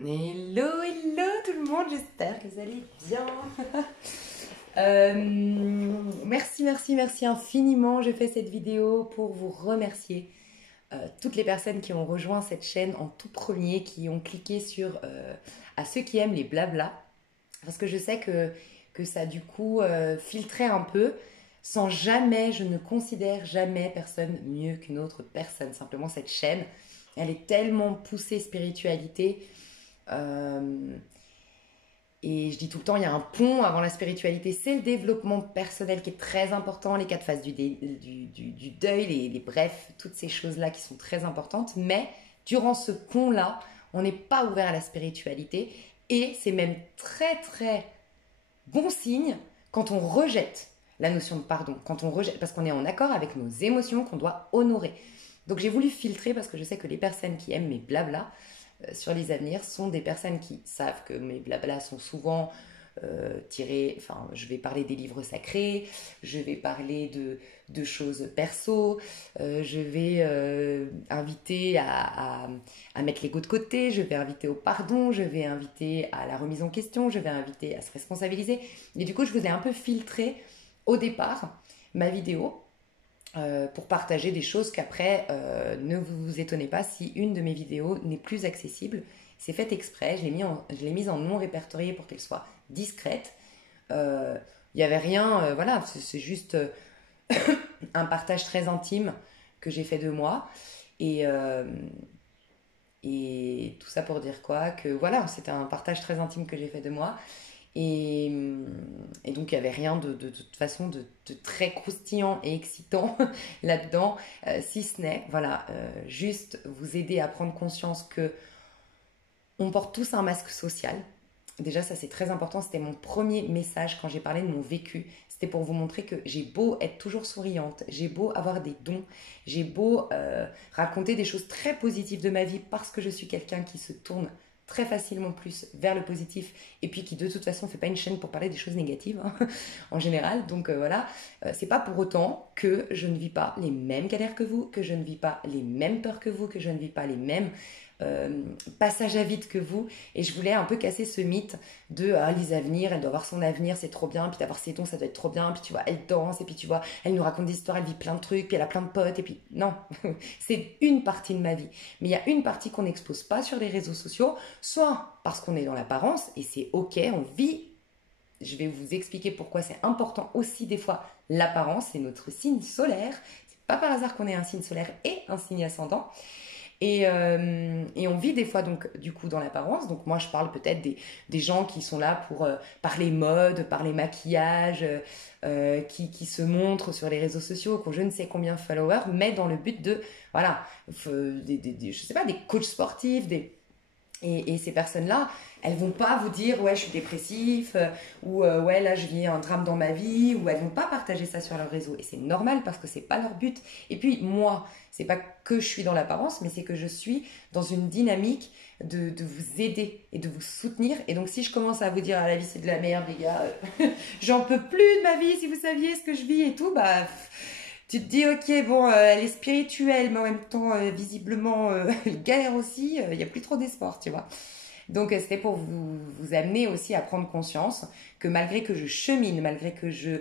Hello, hello tout le monde, j'espère que vous allez bien. Merci infiniment. Je fais cette vidéo pour vous remercier. Toutes les personnes qui ont rejoint cette chaîne en tout premier, qui ont cliqué sur à ceux qui aiment les blabla. Parce que je sais que ça du coup filtrait un peu. Sans jamais, je ne considère jamais personne mieux qu'une autre personne. Simplement cette chaîne, elle est tellement poussée spiritualité. Euh, et je dis tout le temps, il y a un pont avant la spiritualité, c'est le développement personnel qui est très important, les quatre phases du deuil, bref, toutes ces choses-là qui sont très importantes. Mais durant ce pont-là, on n'est pas ouvert à la spiritualité. Et c'est même très bon signe quand on rejette la notion de pardon, quand on rejette, parce qu'on est en accord avec nos émotions qu'on doit honorer. Donc j'ai voulu filtrer parce que je sais que les personnes qui aiment mes blabla sur les avenirs sont des personnes qui savent que mes blabla sont souvent tirés, enfin je vais parler des livres sacrés, je vais parler de choses perso, je vais inviter à mettre l'ego de côté, je vais inviter au pardon, je vais inviter à la remise en question, je vais inviter à se responsabiliser. Et du coup je vous ai un peu filtré au départ ma vidéo pour partager des choses qu'après, ne vous étonnez pas si une de mes vidéos n'est plus accessible. C'est fait exprès, je l'ai mise en non répertorié pour qu'elle soit discrète. Il n'y avait rien, voilà, c'est juste un partage très intime que j'ai fait de moi. Et, euh, et tout ça pour dire quoi? Que voilà, c'était un partage très intime que j'ai fait de moi. Et, et donc, il n'y avait rien de toute façon de très croustillant et excitant là-dedans, si ce n'est, voilà, juste vous aider à prendre conscience que on porte tous un masque social. Déjà, ça c'est très important, c'était mon premier message quand j'ai parlé de mon vécu. C'était pour vous montrer que j'ai beau être toujours souriante, j'ai beau avoir des dons, j'ai beau raconter des choses très positives de ma vie parce que je suis quelqu'un qui se tourne très facilement plus vers le positif et puis qui de toute façon ne fait pas une chaîne pour parler des choses négatives hein, en général. Donc voilà, c'est pas pour autant que je ne vis pas les mêmes galères que vous, que je ne vis pas les mêmes peurs que vous, que je ne vis pas les mêmes euh, passages à vide que vous. Et je voulais un peu casser ce mythe de ah, les avenirs, elle doit avoir son avenir, c'est trop bien, puis d'avoir ses dons, ça doit être trop bien, puis tu vois, elle danse, et puis tu vois, elle nous raconte des histoires, elle vit plein de trucs, puis elle a plein de potes, et puis non, c'est une partie de ma vie. Mais il y a une partie qu'on n'expose pas sur les réseaux sociaux, soit parce qu'on est dans l'apparence, et c'est ok, on vit. Je vais vous expliquer pourquoi c'est important aussi des fois l'apparence, c'est notre signe solaire. C'est pas par hasard qu'on est un signe solaire et un signe ascendant. Et on vit des fois donc du coup dans l'apparence. Donc moi je parle peut-être des gens qui sont là pour parler mode, parler maquillage, qui se montrent sur les réseaux sociaux, qui ont je ne sais combien de followers, mais dans le but de, voilà, je sais pas, des coachs sportifs, et ces personnes-là, elles vont pas vous dire ouais je suis dépressif ou ouais là je vis un drame dans ma vie ou elles vont pas partager ça sur leur réseau et c'est normal parce que c'est pas leur but. Et puis moi, c'est pas que je suis dans l'apparence, mais c'est que je suis dans une dynamique de vous aider et de vous soutenir. Et donc si je commence à vous dire ah, la vie c'est de la merde les gars, j'en peux plus de ma vie si vous saviez ce que je vis et tout, bah tu te dis, ok, bon, elle est spirituelle, mais en même temps, visiblement, elle galère aussi, il n'y a plus trop d'espoir, tu vois. Donc, c'était pour vous amener aussi à prendre conscience que malgré que je chemine, malgré que je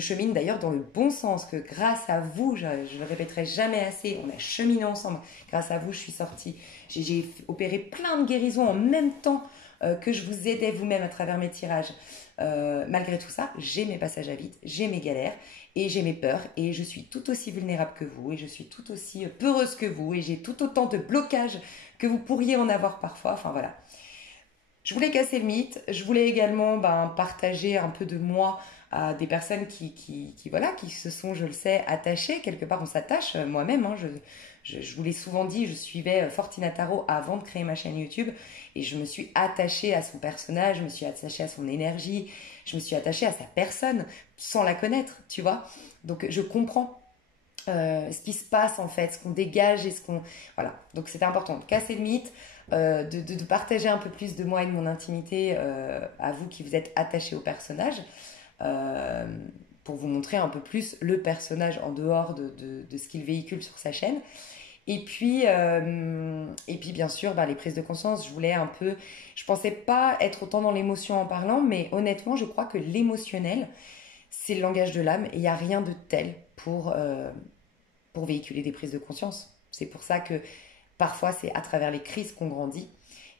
chemine d'ailleurs dans le bon sens, que grâce à vous, je le répéterai jamais assez, on a cheminé ensemble, grâce à vous, je suis sortie, j'ai opéré plein de guérisons en même temps que je vous aidais vous-même à travers mes tirages. Malgré tout ça, j'ai mes passages à vide, j'ai mes galères et j'ai mes peurs et je suis tout aussi vulnérable que vous et je suis tout aussi peureuse que vous et j'ai tout autant de blocages que vous pourriez en avoir parfois. Enfin voilà. Je voulais casser le mythe. Je voulais également partager un peu de moi à des personnes voilà, qui se sont, je le sais, attachées. Quelque part, on s'attache moi-même. Hein, je vous l'ai souvent dit, je suivais Fortina Tarot avant de créer ma chaîne YouTube et je me suis attachée à son personnage, je me suis attachée à son énergie, je me suis attachée à sa personne sans la connaître, tu vois. Donc, je comprends ce qui se passe en fait, ce qu'on dégage et ce qu'on... Voilà, donc c'était important de casser le mythe, de partager un peu plus de moi et de mon intimité à vous qui vous êtes attachés au personnage, euh, pour vous montrer un peu plus le personnage en dehors de ce qu'il véhicule sur sa chaîne. Et puis bien sûr, bah, les prises de conscience, je voulais un peu... Je pensais pas être autant dans l'émotion en parlant, mais honnêtement, je crois que l'émotionnel, c'est le langage de l'âme et il n'y a rien de tel pour véhiculer des prises de conscience. C'est pour ça que parfois c'est à travers les crises qu'on grandit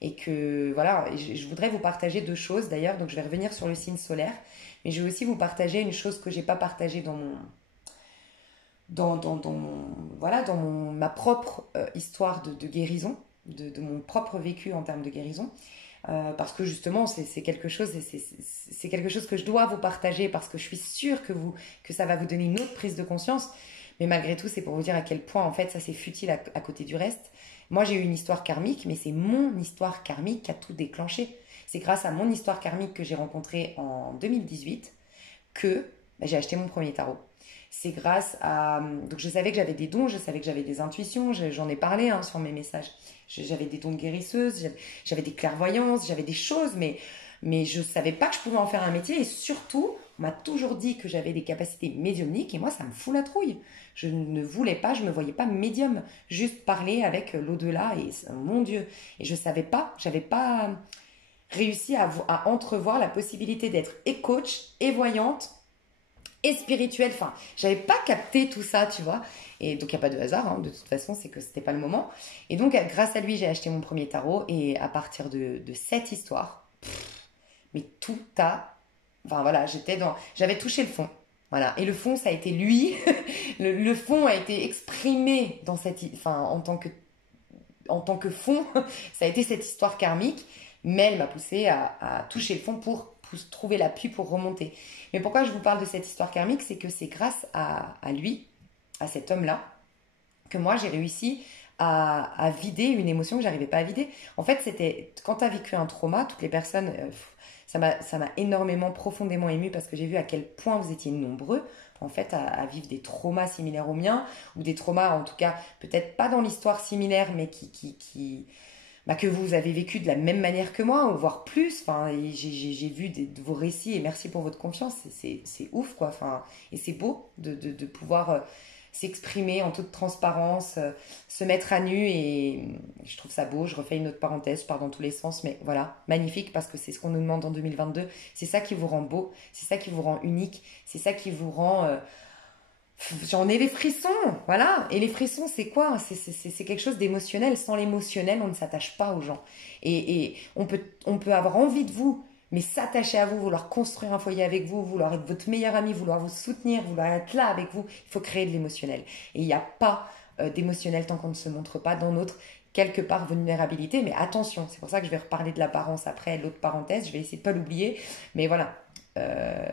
et que voilà, je voudrais vous partager deux choses d'ailleurs, donc je vais revenir sur le signe solaire, mais je vais aussi vous partager une chose que j'ai pas partagée voilà, ma propre histoire de guérison, de mon propre vécu en termes de guérison. Parce que justement, c'est quelque chose, c'est quelque chose que je dois vous partager parce que je suis sûre que ça va vous donner une autre prise de conscience. Mais malgré tout, c'est pour vous dire à quel point, en fait, ça c'est futile à côté du reste. Moi, j'ai eu une histoire karmique, mais c'est mon histoire karmique qui a tout déclenché. C'est grâce à mon histoire karmique que j'ai rencontrée en 2018 que bah, j'ai acheté mon premier tarot. C'est grâce à... Donc je savais que j'avais des dons, je savais que j'avais des intuitions, j'en ai parlé hein, sur mes messages. J'avais des dons de guérisseuse, j'avais des clairvoyances, j'avais des choses, mais je ne savais pas que je pouvais en faire un métier. Et surtout, on m'a toujours dit que j'avais des capacités médiumniques et moi, ça me fout la trouille. Je ne voulais pas, je ne me voyais pas médium, juste parler avec l'au-delà et mon Dieu. Et je ne savais pas, j'avais pas réussi à entrevoir la possibilité d'être et coach et voyante et spirituelle. Enfin, j'avais pas capté tout ça, tu vois. Et donc, il n'y a pas de hasard, hein, de toute façon, c'est que c'était pas le moment. Et donc, grâce à lui, j'ai acheté mon premier tarot. Et à partir de cette histoire, mais tout a... Enfin, voilà, j'avais touché le fond. Voilà. Et le fond, ça a été lui. Le fond a été exprimé dans enfin, en tant que fond. Ça a été cette histoire karmique. Mais elle m'a poussé à toucher le fond pour trouver l'appui pour remonter. Mais pourquoi je vous parle de cette histoire karmique, c'est que c'est grâce à lui, à cet homme-là, que moi j'ai réussi à vider une émotion que j'arrivais pas à vider. En fait, c'était quand tu as vécu un trauma, toutes les personnes, ça m'a énormément, profondément émue parce que j'ai vu à quel point vous étiez nombreux en fait à vivre des traumas similaires aux miens, ou des traumas en tout cas, peut-être pas dans l'histoire similaire, mais bah, que vous avez vécu de la même manière que moi, ou voire plus. Enfin, j'ai vu de vos récits et merci pour votre confiance. C'est ouf, quoi. Enfin, et c'est beau de pouvoir s'exprimer en toute transparence, se mettre à nu. Et je trouve ça beau. Je refais une autre parenthèse, je pars dans tous les sens. Mais voilà, magnifique parce que c'est ce qu'on nous demande en 2022. C'est ça qui vous rend beau, c'est ça qui vous rend unique, c'est ça qui vous rend... J'en ai les frissons, voilà. Et les frissons, c'est quoi? C'est quelque chose d'émotionnel. Sans l'émotionnel, on ne s'attache pas aux gens. Et on peut avoir envie de vous, mais s'attacher à vous, vouloir construire un foyer avec vous, vouloir être votre meilleur ami, vouloir vous soutenir, vouloir être là avec vous. Il faut créer de l'émotionnel. Et il n'y a pas d'émotionnel tant qu'on ne se montre pas dans notre quelque part vulnérabilité. Mais attention, c'est pour ça que je vais reparler de l'apparence après, l'autre parenthèse. Je vais essayer de ne pas l'oublier. Mais voilà. Euh,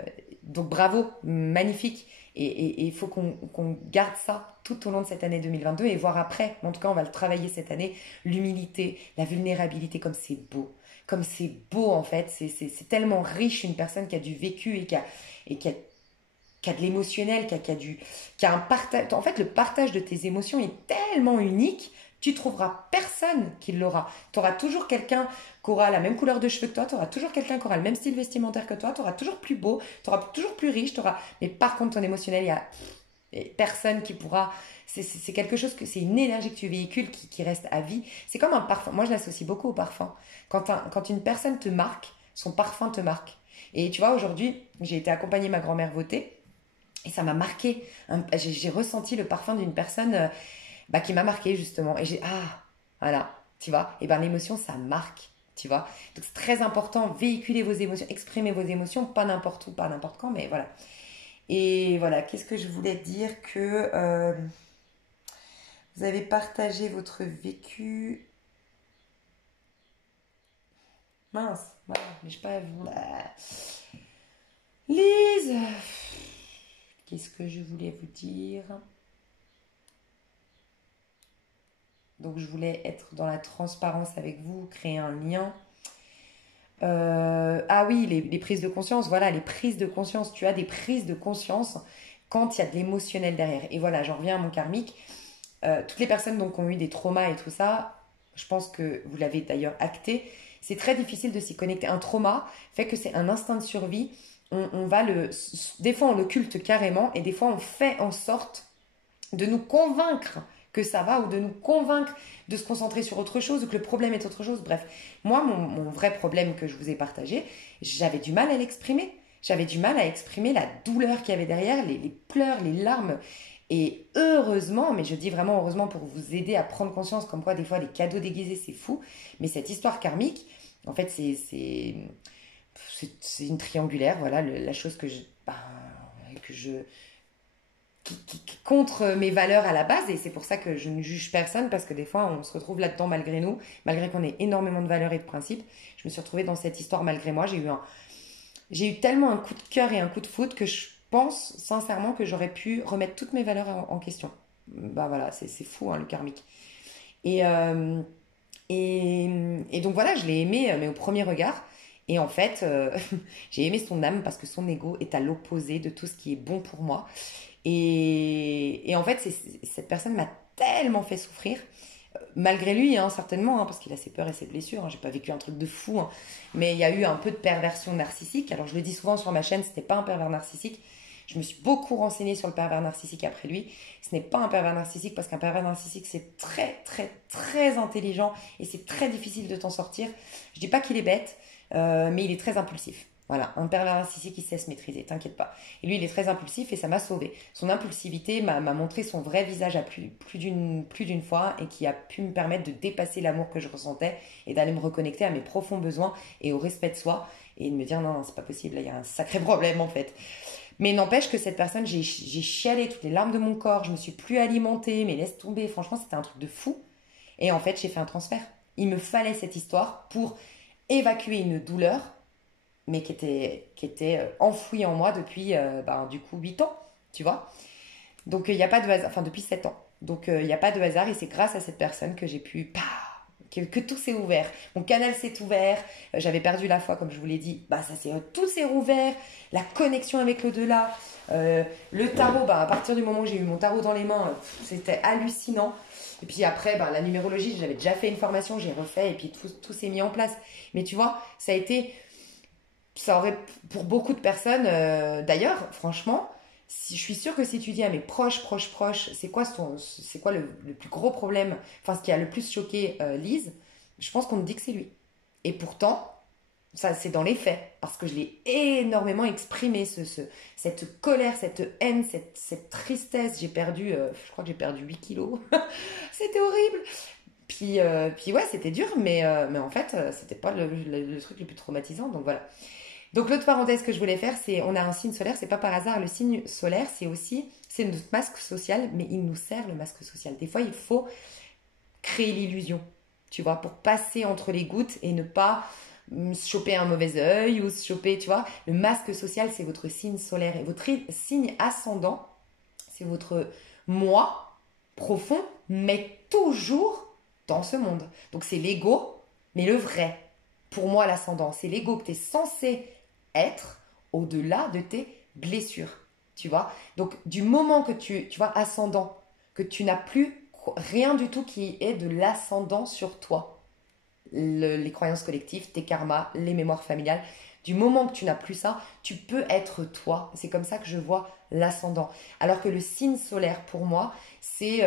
donc bravo, magnifique. Et il faut qu'on garde ça tout au long de cette année 2022 et voir après, en tout cas on va le travailler cette année, l'humilité, la vulnérabilité, comme c'est beau. Comme c'est beau en fait, c'est tellement riche une personne qui a du vécu qui a de l'émotionnel, qui a un partage. En fait, le partage de tes émotions est tellement unique, tu trouveras personne qui l'aura. Tu auras toujours quelqu'un qui aura la même couleur de cheveux que toi, tu auras toujours quelqu'un qui aura le même style vestimentaire que toi, tu auras toujours plus beau, tu auras toujours plus riche, mais par contre, ton émotionnel, il y a personne qui pourra. C'est quelque chose c'est une énergie que tu véhicules qui reste à vie. C'est comme un parfum. Moi, je l'associe beaucoup au parfum. Quand une personne te marque, son parfum te marque. Et tu vois, aujourd'hui, j'ai été accompagner ma grand-mère voter. Et ça m'a marqué. J'ai ressenti le parfum d'une personne bah, qui m'a marqué justement. Et voilà, tu vois. Et ben l'émotion, ça marque, tu vois. Donc c'est très important, véhiculer vos émotions, exprimer vos émotions, pas n'importe où, pas n'importe quand, mais voilà. Et voilà, qu'est-ce que je voulais dire que vous avez partagé votre vécu. Mince, voilà, mais je sais pas vous. Lise, qu'est-ce que je voulais vous dire? Donc je voulais être dans la transparence avec vous, créer un lien. Ah oui, les prises de conscience, voilà, les prises de conscience. Tu as des prises de conscience quand il y a de l'émotionnel derrière. Et voilà, j'en reviens à mon karmique. Toutes les personnes donc, qui ont eu des traumas et tout ça, je pense que vous l'avez d'ailleurs acté, c'est très difficile de s'y connecter. Un trauma fait que c'est un instinct de survie. Des fois on l'occulte carrément et des fois on fait en sorte de nous convaincre que ça va ou de nous convaincre de se concentrer sur autre chose ou que le problème est autre chose. Bref, moi, mon vrai problème que je vous ai partagé, j'avais du mal à l'exprimer. J'avais du mal à exprimer la douleur qu'il y avait derrière, les pleurs, les larmes. Et heureusement, mais je dis vraiment heureusement pour vous aider à prendre conscience comme quoi des fois les cadeaux déguisés c'est fou, mais cette histoire karmique, en fait c'est une triangulaire, voilà, la chose que je qui contre mes valeurs à la base, et c'est pour ça que je ne juge personne, parce que des fois on se retrouve là-dedans malgré nous, malgré qu'on ait énormément de valeurs et de principes. Je me suis retrouvée dans cette histoire malgré moi, j'ai eu tellement un coup de cœur et un coup de foudre que je pense sincèrement que j'aurais pu remettre toutes mes valeurs en question. Bah voilà, c'est fou hein, le karmique. Et, euh, et donc voilà, je l'ai aimé, mais au premier regard. Et en fait, j'ai aimé son âme parce que son ego est à l'opposé de tout ce qui est bon pour moi. Et en fait, cette personne m'a tellement fait souffrir, malgré lui, hein, certainement, hein, parce qu'il a ses peurs et ses blessures. Hein, j'ai pas vécu un truc de fou, hein, mais il y a eu un peu de perversion narcissique. Alors je le dis souvent sur ma chaîne, ce n'est pas un pervers narcissique. Je me suis beaucoup renseignée sur le pervers narcissique après lui. Ce n'est pas un pervers narcissique parce qu'un pervers narcissique c'est très très très intelligent et c'est très difficile de t'en sortir. Je dis pas qu'il est bête, mais il est très impulsif. Voilà, un pervers narcissique, il sait se maîtriser, t'inquiète pas. Et lui, il est très impulsif et ça m'a sauvé. Son impulsivité m'a montré son vrai visage à plus d'une fois et qui a pu me permettre de dépasser l'amour que je ressentais et d'aller me reconnecter à mes profonds besoins et au respect de soi et de me dire non, c'est pas possible, là, il y a un sacré problème en fait. Mais n'empêche que cette personne, j'ai chialé toutes les larmes de mon corps, je me suis plus alimentée, mais laisse tomber, franchement, c'était un truc de fou. Et en fait, j'ai fait un transfert. Il me fallait cette histoire pour évacuer une douleur mais qui était enfoui en moi depuis, du coup, 8 ans, tu vois. Donc, il n'y a pas de hasard, enfin, depuis 7 ans. Donc, il n'y a pas de hasard et c'est grâce à cette personne que j'ai pu, que tout s'est ouvert. Mon canal s'est ouvert, j'avais perdu la foi, comme je vous l'ai dit, tout s'est rouvert, la connexion avec l'au-delà, le tarot, à partir du moment où j'ai eu mon tarot dans les mains, c'était hallucinant. Et puis après, la numérologie, j'avais déjà fait une formation, j'ai refait, et puis tout s'est mis en place. Mais tu vois, ça aurait, pour beaucoup de personnes, d'ailleurs, franchement, je suis sûre que si tu dis à mes proches, c'est quoi le plus gros problème, enfin ce qui a le plus choqué Lise, je pense qu'on me dit que c'est lui. Et pourtant, ça c'est dans les faits, parce que je l'ai énormément exprimé, cette colère, cette haine, cette tristesse. Je crois que j'ai perdu 8 kilos. C'était horrible. Puis ouais, c'était dur, mais en fait, c'était pas le truc le plus traumatisant, donc voilà. Donc l'autre parenthèse que je voulais faire, c'est on a un signe solaire, c'est pas par hasard. Le signe solaire, c'est notre masque social, mais il nous sert le masque social. Des fois, il faut créer l'illusion, tu vois, pour passer entre les gouttes et ne pas se choper un mauvais œil ou se choper, tu vois. Le masque social, c'est votre signe solaire et votre signe ascendant, c'est votre moi profond, mais toujours dans ce monde. Donc c'est l'ego, mais le vrai. Pour moi, l'ascendant, c'est l'ego que tu es censé être au-delà de tes blessures, tu vois. Donc, du moment que tu vois, ascendant, que tu n'as plus rien du tout qui est de l'ascendant sur toi, les croyances collectives, tes karmas, les mémoires familiales, du moment que tu n'as plus ça, tu peux être toi. C'est comme ça que je vois l'ascendant. Alors que le signe solaire, pour moi, c'est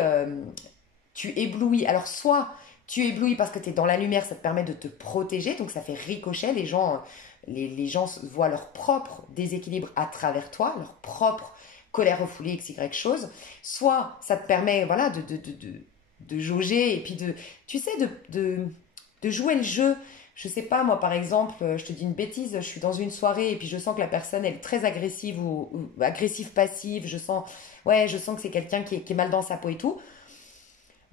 tu éblouis. Alors, soit tu éblouis parce que tu es dans la lumière, ça te permet de te protéger, donc ça fait ricochet. Les gens voient leur propre déséquilibre à travers toi, leur propre colère refoulée, XY chose. Soit ça te permet voilà, de jauger et puis tu sais, de jouer le jeu. Je sais pas, moi par exemple, je te dis une bêtise, je suis dans une soirée et puis je sens que la personne elle est très agressive ou agressive passive, je sens que c'est quelqu'un qui est mal dans sa peau et tout.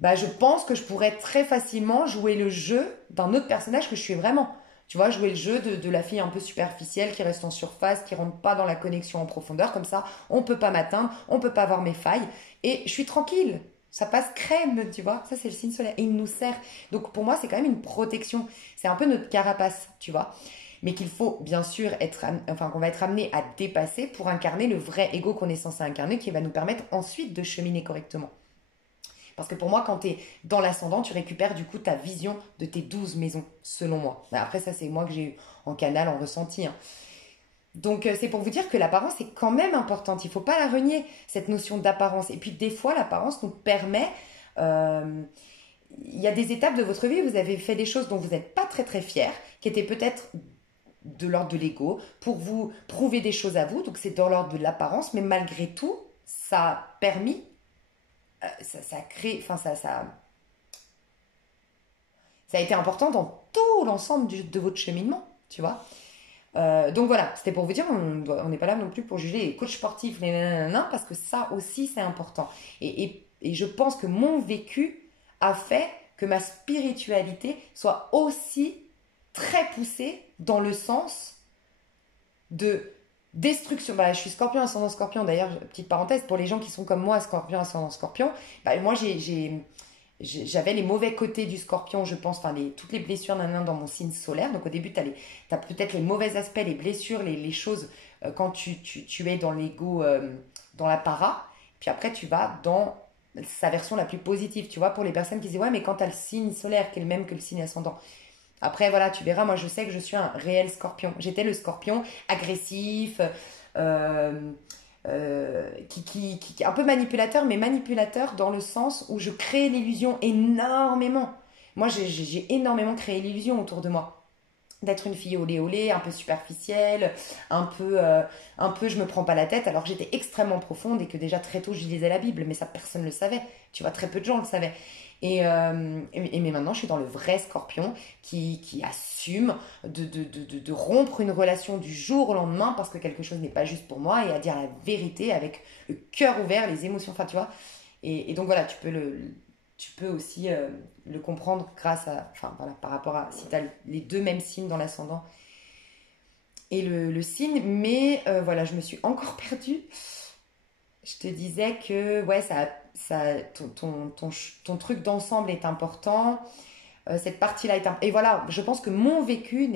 Je pense que je pourrais très facilement jouer le jeu d'un autre personnage que je suis vraiment. Tu vois, jouer le jeu de la fille un peu superficielle qui reste en surface, qui rentre pas dans la connexion en profondeur, comme ça, on peut pas m'atteindre, on peut pas voir mes failles, et je suis tranquille. Ça passe crème, tu vois. Ça, c'est le signe solaire. Et il nous sert. Donc, pour moi, c'est quand même une protection. C'est un peu notre carapace, tu vois. Mais qu'il faut, bien sûr, qu'on va être amené à dépasser pour incarner le vrai ego qu'on est censé incarner, qui va nous permettre ensuite de cheminer correctement. Parce que pour moi, quand tu es dans l'ascendant, tu récupères du coup ta vision de tes 12 maisons, selon moi. Mais après, ça, c'est moi que j'ai eu en canal, en ressenti. Hein. Donc, c'est pour vous dire que l'apparence est quand même importante. Il ne faut pas la renier, cette notion d'apparence. Et puis, des fois, l'apparence nous permet Il y a des étapes de votre vie où vous avez fait des choses dont vous n'êtes pas très très fiers, qui étaient peut-être de l'ordre de l'ego, pour vous prouver des choses à vous, donc c'est dans l'ordre de l'apparence, mais malgré tout, ça a permis, ça a créé, enfin ça a été important dans tout l'ensemble de votre cheminement, tu vois. Donc voilà, c'était pour vous dire, on n'est pas là non plus pour juger les coachs sportifs, les nanana, parce que ça aussi c'est important. Et je pense que mon vécu a fait que ma spiritualité soit aussi très poussée dans le sens de destruction. Bah, je suis scorpion, ascendant scorpion, d'ailleurs, petite parenthèse, pour les gens qui sont comme moi, scorpion, ascendant scorpion, bah, moi j'avais les mauvais côtés du scorpion, je pense, enfin toutes les blessures dans mon signe solaire. Donc au début, tu as peut-être les mauvais aspects, les blessures, les choses quand tu es dans l'ego, dans la para. Puis après, tu vas dans sa version la plus positive. Tu vois, pour les personnes qui disent, ouais, mais quand tu as le signe solaire qui est le même que le signe ascendant. Après, voilà, tu verras, moi je sais que je suis un réel scorpion. J'étais le scorpion agressif, euh, qui est un peu manipulateur, mais manipulateur dans le sens où je crée l'illusion énormément. Moi, j'ai énormément créé l'illusion autour de moi. D'être une fille olé olé, un peu superficielle, un peu je me prends pas la tête, alors que j'étais extrêmement profonde et que déjà très tôt je lisais la Bible, mais ça personne ne le savait. Tu vois, très peu de gens le savaient. Mais maintenant, je suis dans le vrai scorpion qui assume de rompre une relation du jour au lendemain parce que quelque chose n'est pas juste pour moi et à dire la vérité avec le cœur ouvert, les émotions, enfin tu vois. Et donc voilà, tu peux aussi le comprendre grâce à, enfin voilà, par rapport à si tu as les deux mêmes signes dans l'ascendant et le signe. Mais voilà, je me suis encore perdue. Je te disais que ouais, ton truc d'ensemble est important. Cette partie-là est importante. Et voilà, je pense que mon vécu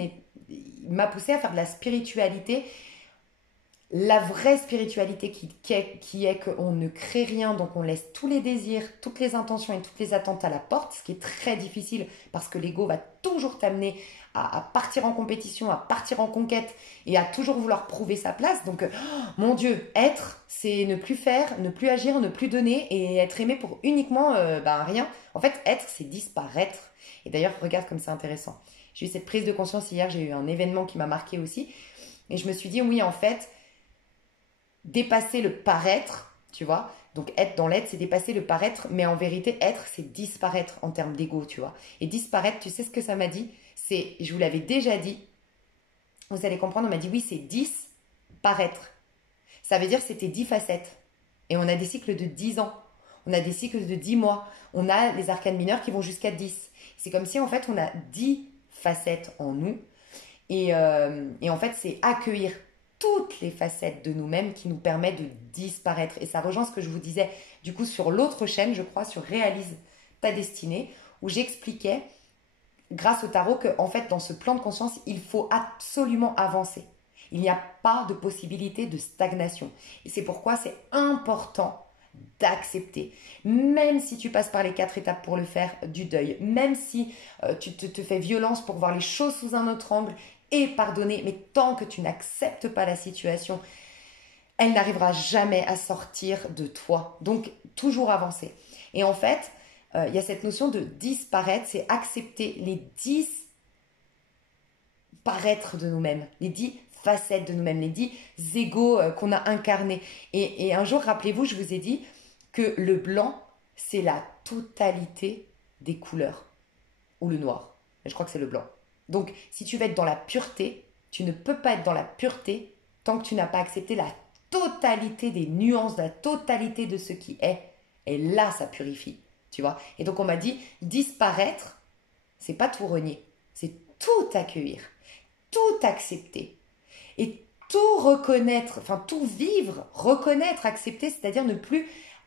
m'a poussé à faire de la spiritualité. La vraie spiritualité qui est qu'on ne crée rien, donc on laisse tous les désirs, toutes les intentions et toutes les attentes à la porte, ce qui est très difficile parce que l'ego va toujours t'amener à partir en compétition, à partir en conquête et à toujours vouloir prouver sa place. Donc, mon Dieu, être, c'est ne plus faire, ne plus agir, ne plus donner et être aimé pour uniquement rien. En fait, être, c'est disparaître. Et d'ailleurs, regarde comme c'est intéressant. J'ai eu cette prise de conscience hier, j'ai eu un événement qui m'a marqué aussi. Et je me suis dit, oui, en fait, dépasser le paraître, tu vois. Donc être dans l'être, c'est dépasser le paraître, mais en vérité, être, c'est disparaître en termes d'ego, tu vois. Et disparaître, tu sais ce que ça m'a dit? C'est, je vous l'avais déjà dit, vous allez comprendre, on m'a dit oui, c'est disparaître. Ça veut dire que c'était 10 facettes. Et on a des cycles de 10 ans. On a des cycles de 10 mois. On a les arcanes mineures qui vont jusqu'à 10. C'est comme si en fait on a 10 facettes en nous. Et en fait, c'est accueillir toutes les facettes de nous-mêmes qui nous permettent de disparaître. Et ça rejoint ce que je vous disais du coup sur l'autre chaîne, je crois, sur Réalise ta destinée, où j'expliquais grâce au tarot que en fait dans ce plan de conscience, il faut absolument avancer. Il n'y a pas de possibilité de stagnation. Et c'est pourquoi c'est important d'accepter. Même si tu passes par les 4 étapes pour le faire, du deuil, même si tu te fais violence pour voir les choses sous un autre angle et pardonner, mais tant que tu n'acceptes pas la situation, elle n'arrivera jamais à sortir de toi. Donc, toujours avancer. Et en fait, il y a cette notion de disparaître, c'est accepter les 10 paraître de nous-mêmes, les 10 facettes de nous-mêmes, les 10 égos qu'on a incarnés. Et un jour, rappelez-vous, je vous ai dit que le blanc, c'est la totalité des couleurs, ou le noir. Je crois que c'est le blanc. Donc, si tu veux être dans la pureté, tu ne peux pas être dans la pureté tant que tu n'as pas accepté la totalité des nuances, la totalité de ce qui est. Et là, ça purifie, tu vois. Et donc, on m'a dit, disparaître, c'est pas tout renier, c'est tout accueillir, tout accepter et tout reconnaître, enfin tout vivre, reconnaître, accepter, c'est-à-dire ne plus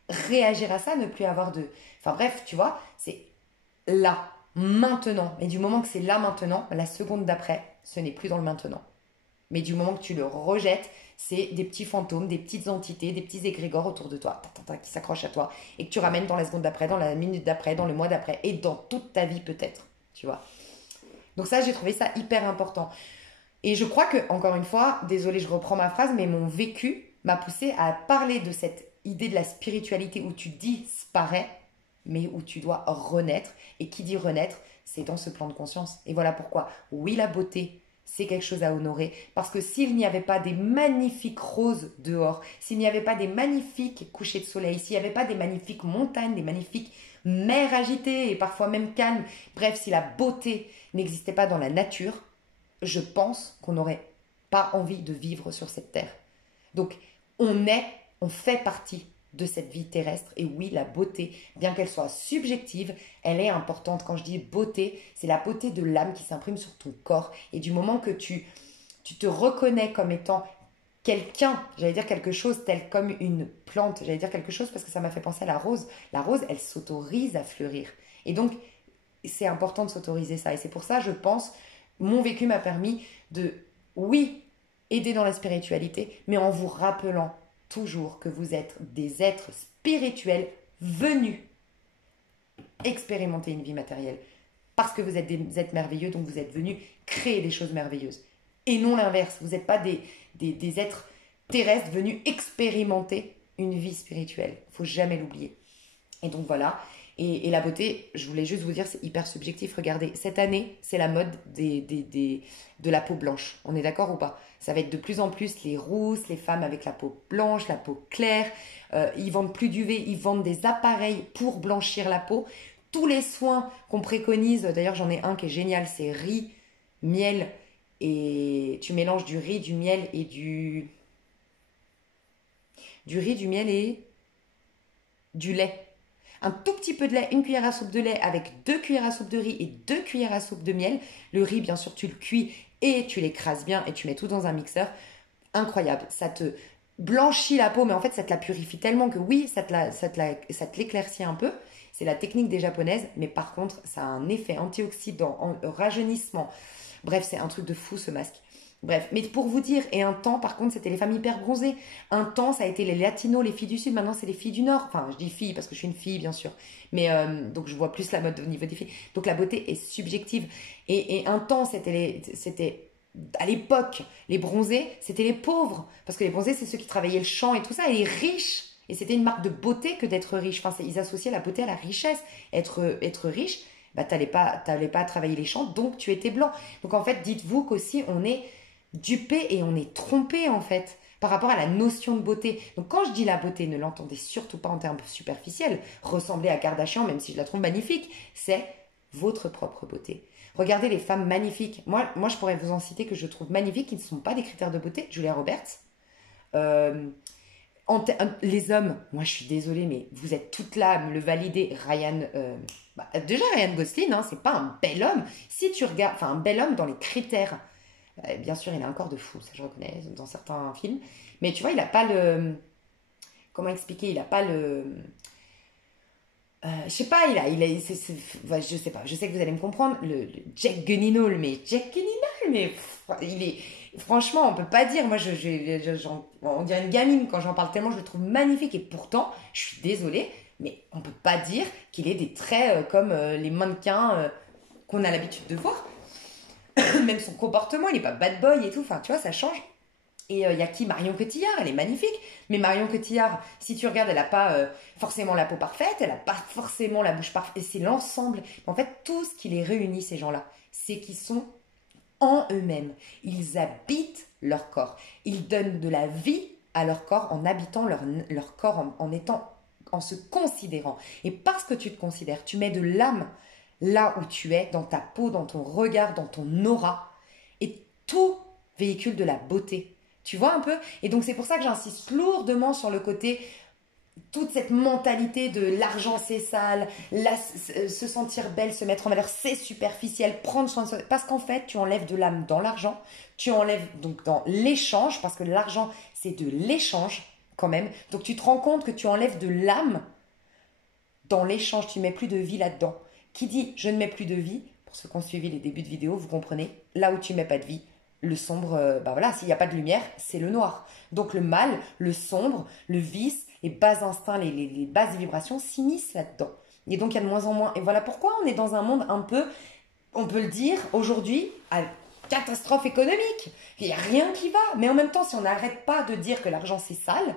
réagir à ça, ne plus avoir de... Enfin bref, tu vois, c'est là, maintenant. Et du moment que c'est là maintenant, la seconde d'après, ce n'est plus dans le maintenant. Mais du moment que tu le rejettes, c'est des petits fantômes, des petites entités, des petits égrégores autour de toi, qui s'accrochent à toi et que tu ramènes dans la seconde d'après, dans la minute d'après, dans le mois d'après et dans toute ta vie peut-être, tu vois. Donc ça, j'ai trouvé ça hyper important. Et je crois que, encore une fois, désolée, je reprends ma phrase, mais mon vécu m'a poussé à parler de cette idée de la spiritualité où tu disparais mais où tu dois renaître. Et qui dit renaître, c'est dans ce plan de conscience. Et voilà pourquoi, oui, la beauté, c'est quelque chose à honorer. Parce que s'il n'y avait pas des magnifiques roses dehors, s'il n'y avait pas des magnifiques couchers de soleil, s'il n'y avait pas des magnifiques montagnes, des magnifiques mers agitées et parfois même calmes, bref, si la beauté n'existait pas dans la nature, je pense qu'on n'aurait pas envie de vivre sur cette terre. Donc, on fait partie de cette vie terrestre. Et oui, la beauté, bien qu'elle soit subjective, elle est importante. Quand je dis beauté, c'est la beauté de l'âme qui s'imprime sur ton corps. Et du moment que tu te reconnais comme étant quelqu'un, j'allais dire quelque chose tel comme une plante, j'allais dire quelque chose parce que ça m'a fait penser à la rose. La rose, elle s'autorise à fleurir. Et donc, c'est important de s'autoriser ça. Et c'est pour ça, je pense, mon vécu m'a permis de, oui, aider dans la spiritualité, mais en vous rappelant toujours que vous êtes des êtres spirituels venus expérimenter une vie matérielle. Parce que vous êtes des êtres merveilleux, donc vous êtes venus créer des choses merveilleuses. Et non l'inverse, vous n'êtes pas des êtres terrestres venus expérimenter une vie spirituelle. Il ne faut jamais l'oublier. Et donc voilà. Et la beauté, je voulais juste vous dire, c'est hyper subjectif. Regardez, cette année, c'est la mode de la peau blanche. On est d'accord ou pas? Ça va être de plus en plus les rousses, les femmes avec la peau blanche, la peau claire. Ils vendent plus d'UV, ils vendent des appareils pour blanchir la peau. Tous les soins qu'on préconise, d'ailleurs j'en ai un qui est génial, c'est riz, miel, et tu mélanges du riz, du miel et du riz, du miel et du lait. Un tout petit peu de lait, une cuillère à soupe de lait avec 2 cuillères à soupe de riz et 2 cuillères à soupe de miel. Le riz, bien sûr, tu le cuis et tu l'écrases bien et tu mets tout dans un mixeur. Incroyable. Ça te blanchit la peau, mais en fait, ça te la purifie tellement que oui, ça te l'éclaircit un peu. C'est la technique des japonaises, mais par contre, ça a un effet antioxydant, rajeunissement. Bref, c'est un truc de fou ce masque. Bref, mais pour vous dire, et un temps, par contre, c'était les femmes hyper bronzées. Un temps, ça a été les latinos, les filles du Sud. Maintenant, c'est les filles du Nord. Enfin, je dis filles parce que je suis une fille, bien sûr. Mais donc, je vois plus la mode au niveau des filles. Donc, la beauté est subjective. Et un temps, c'était à l'époque, les bronzés, c'était les pauvres. Parce que les bronzés, c'est ceux qui travaillaient le champ et tout ça. Et les riches. Et c'était une marque de beauté que d'être riche. Enfin, ils associaient la beauté à la richesse. Être riche, bah, t'allais pas travailler les champs, donc tu étais blanc. Donc, en fait, dites-vous qu'aussi, on est dupé et on est trompé en fait par rapport à la notion de beauté. Donc quand je dis la beauté, ne l'entendez surtout pas en termes superficiels, ressembler à Kardashian, même si je la trouve magnifique, c'est votre propre beauté. Regardez les femmes magnifiques. Moi, je pourrais vous en citer que je trouve magnifiques, qui ne sont pas des critères de beauté. Julia Roberts. Les hommes, moi je suis désolée, mais vous êtes toutes là à me le valider. Déjà Ryan Gosling, hein, c'est pas un bel homme. Si tu regardes, enfin un bel homme dans les critères. Bien sûr, il a un corps de fou, ça je reconnais dans certains films. Mais tu vois, il n'a pas le... Comment expliquer? Il n'a pas le... je sais pas, je sais pas, je sais que vous allez me comprendre. Le Jack Gyllenhaal, mais il est... Franchement, on peut pas dire. Moi, on dirait une gamine quand j'en parle tellement, je le trouve magnifique. Et pourtant, je suis désolée, mais on peut pas dire qu'il ait des traits comme les mannequins qu'on a l'habitude de voir. Même son comportement, il n'est pas bad boy et tout. Enfin, tu vois, ça change. Et il y a qui? Marion Cotillard, elle est magnifique. Mais Marion Cotillard, si tu regardes, elle n'a pas forcément la peau parfaite, elle n'a pas forcément la bouche parfaite. Et c'est l'ensemble. En fait, tout ce qui les réunit, ces gens-là, c'est qu'ils sont en eux-mêmes. Ils habitent leur corps. Ils donnent de la vie à leur corps en habitant leur corps, en se considérant. Et parce que tu te considères, tu mets de l'âme là où tu es, dans ta peau, dans ton regard, dans ton aura. Et tout véhicule de la beauté. Tu vois un peu? Et donc c'est pour ça que j'insiste lourdement sur le côté, toute cette mentalité de l'argent c'est sale, se sentir belle, se mettre en valeur, c'est superficiel, prendre soin de soi. Parce qu'en fait, tu enlèves de l'âme dans l'argent, tu enlèves donc dans l'échange, parce que l'argent c'est de l'échange quand même. Donc tu te rends compte que tu enlèves de l'âme dans l'échange, tu ne mets plus de vie là-dedans. Qui dit je ne mets plus de vie, pour ceux qui ont suivi les débuts de vidéo, vous comprenez, là où tu ne mets pas de vie, le sombre, voilà, s'il n'y a pas de lumière, c'est le noir. Donc le mal, le sombre, le vice, les bas instincts, les basses vibrations s'immiscent là-dedans. Et donc il y a de moins en moins. Et voilà pourquoi on est dans un monde un peu, on peut le dire, aujourd'hui, à catastrophe économique. Il n'y a rien qui va. Mais en même temps, si on n'arrête pas de dire que l'argent c'est sale,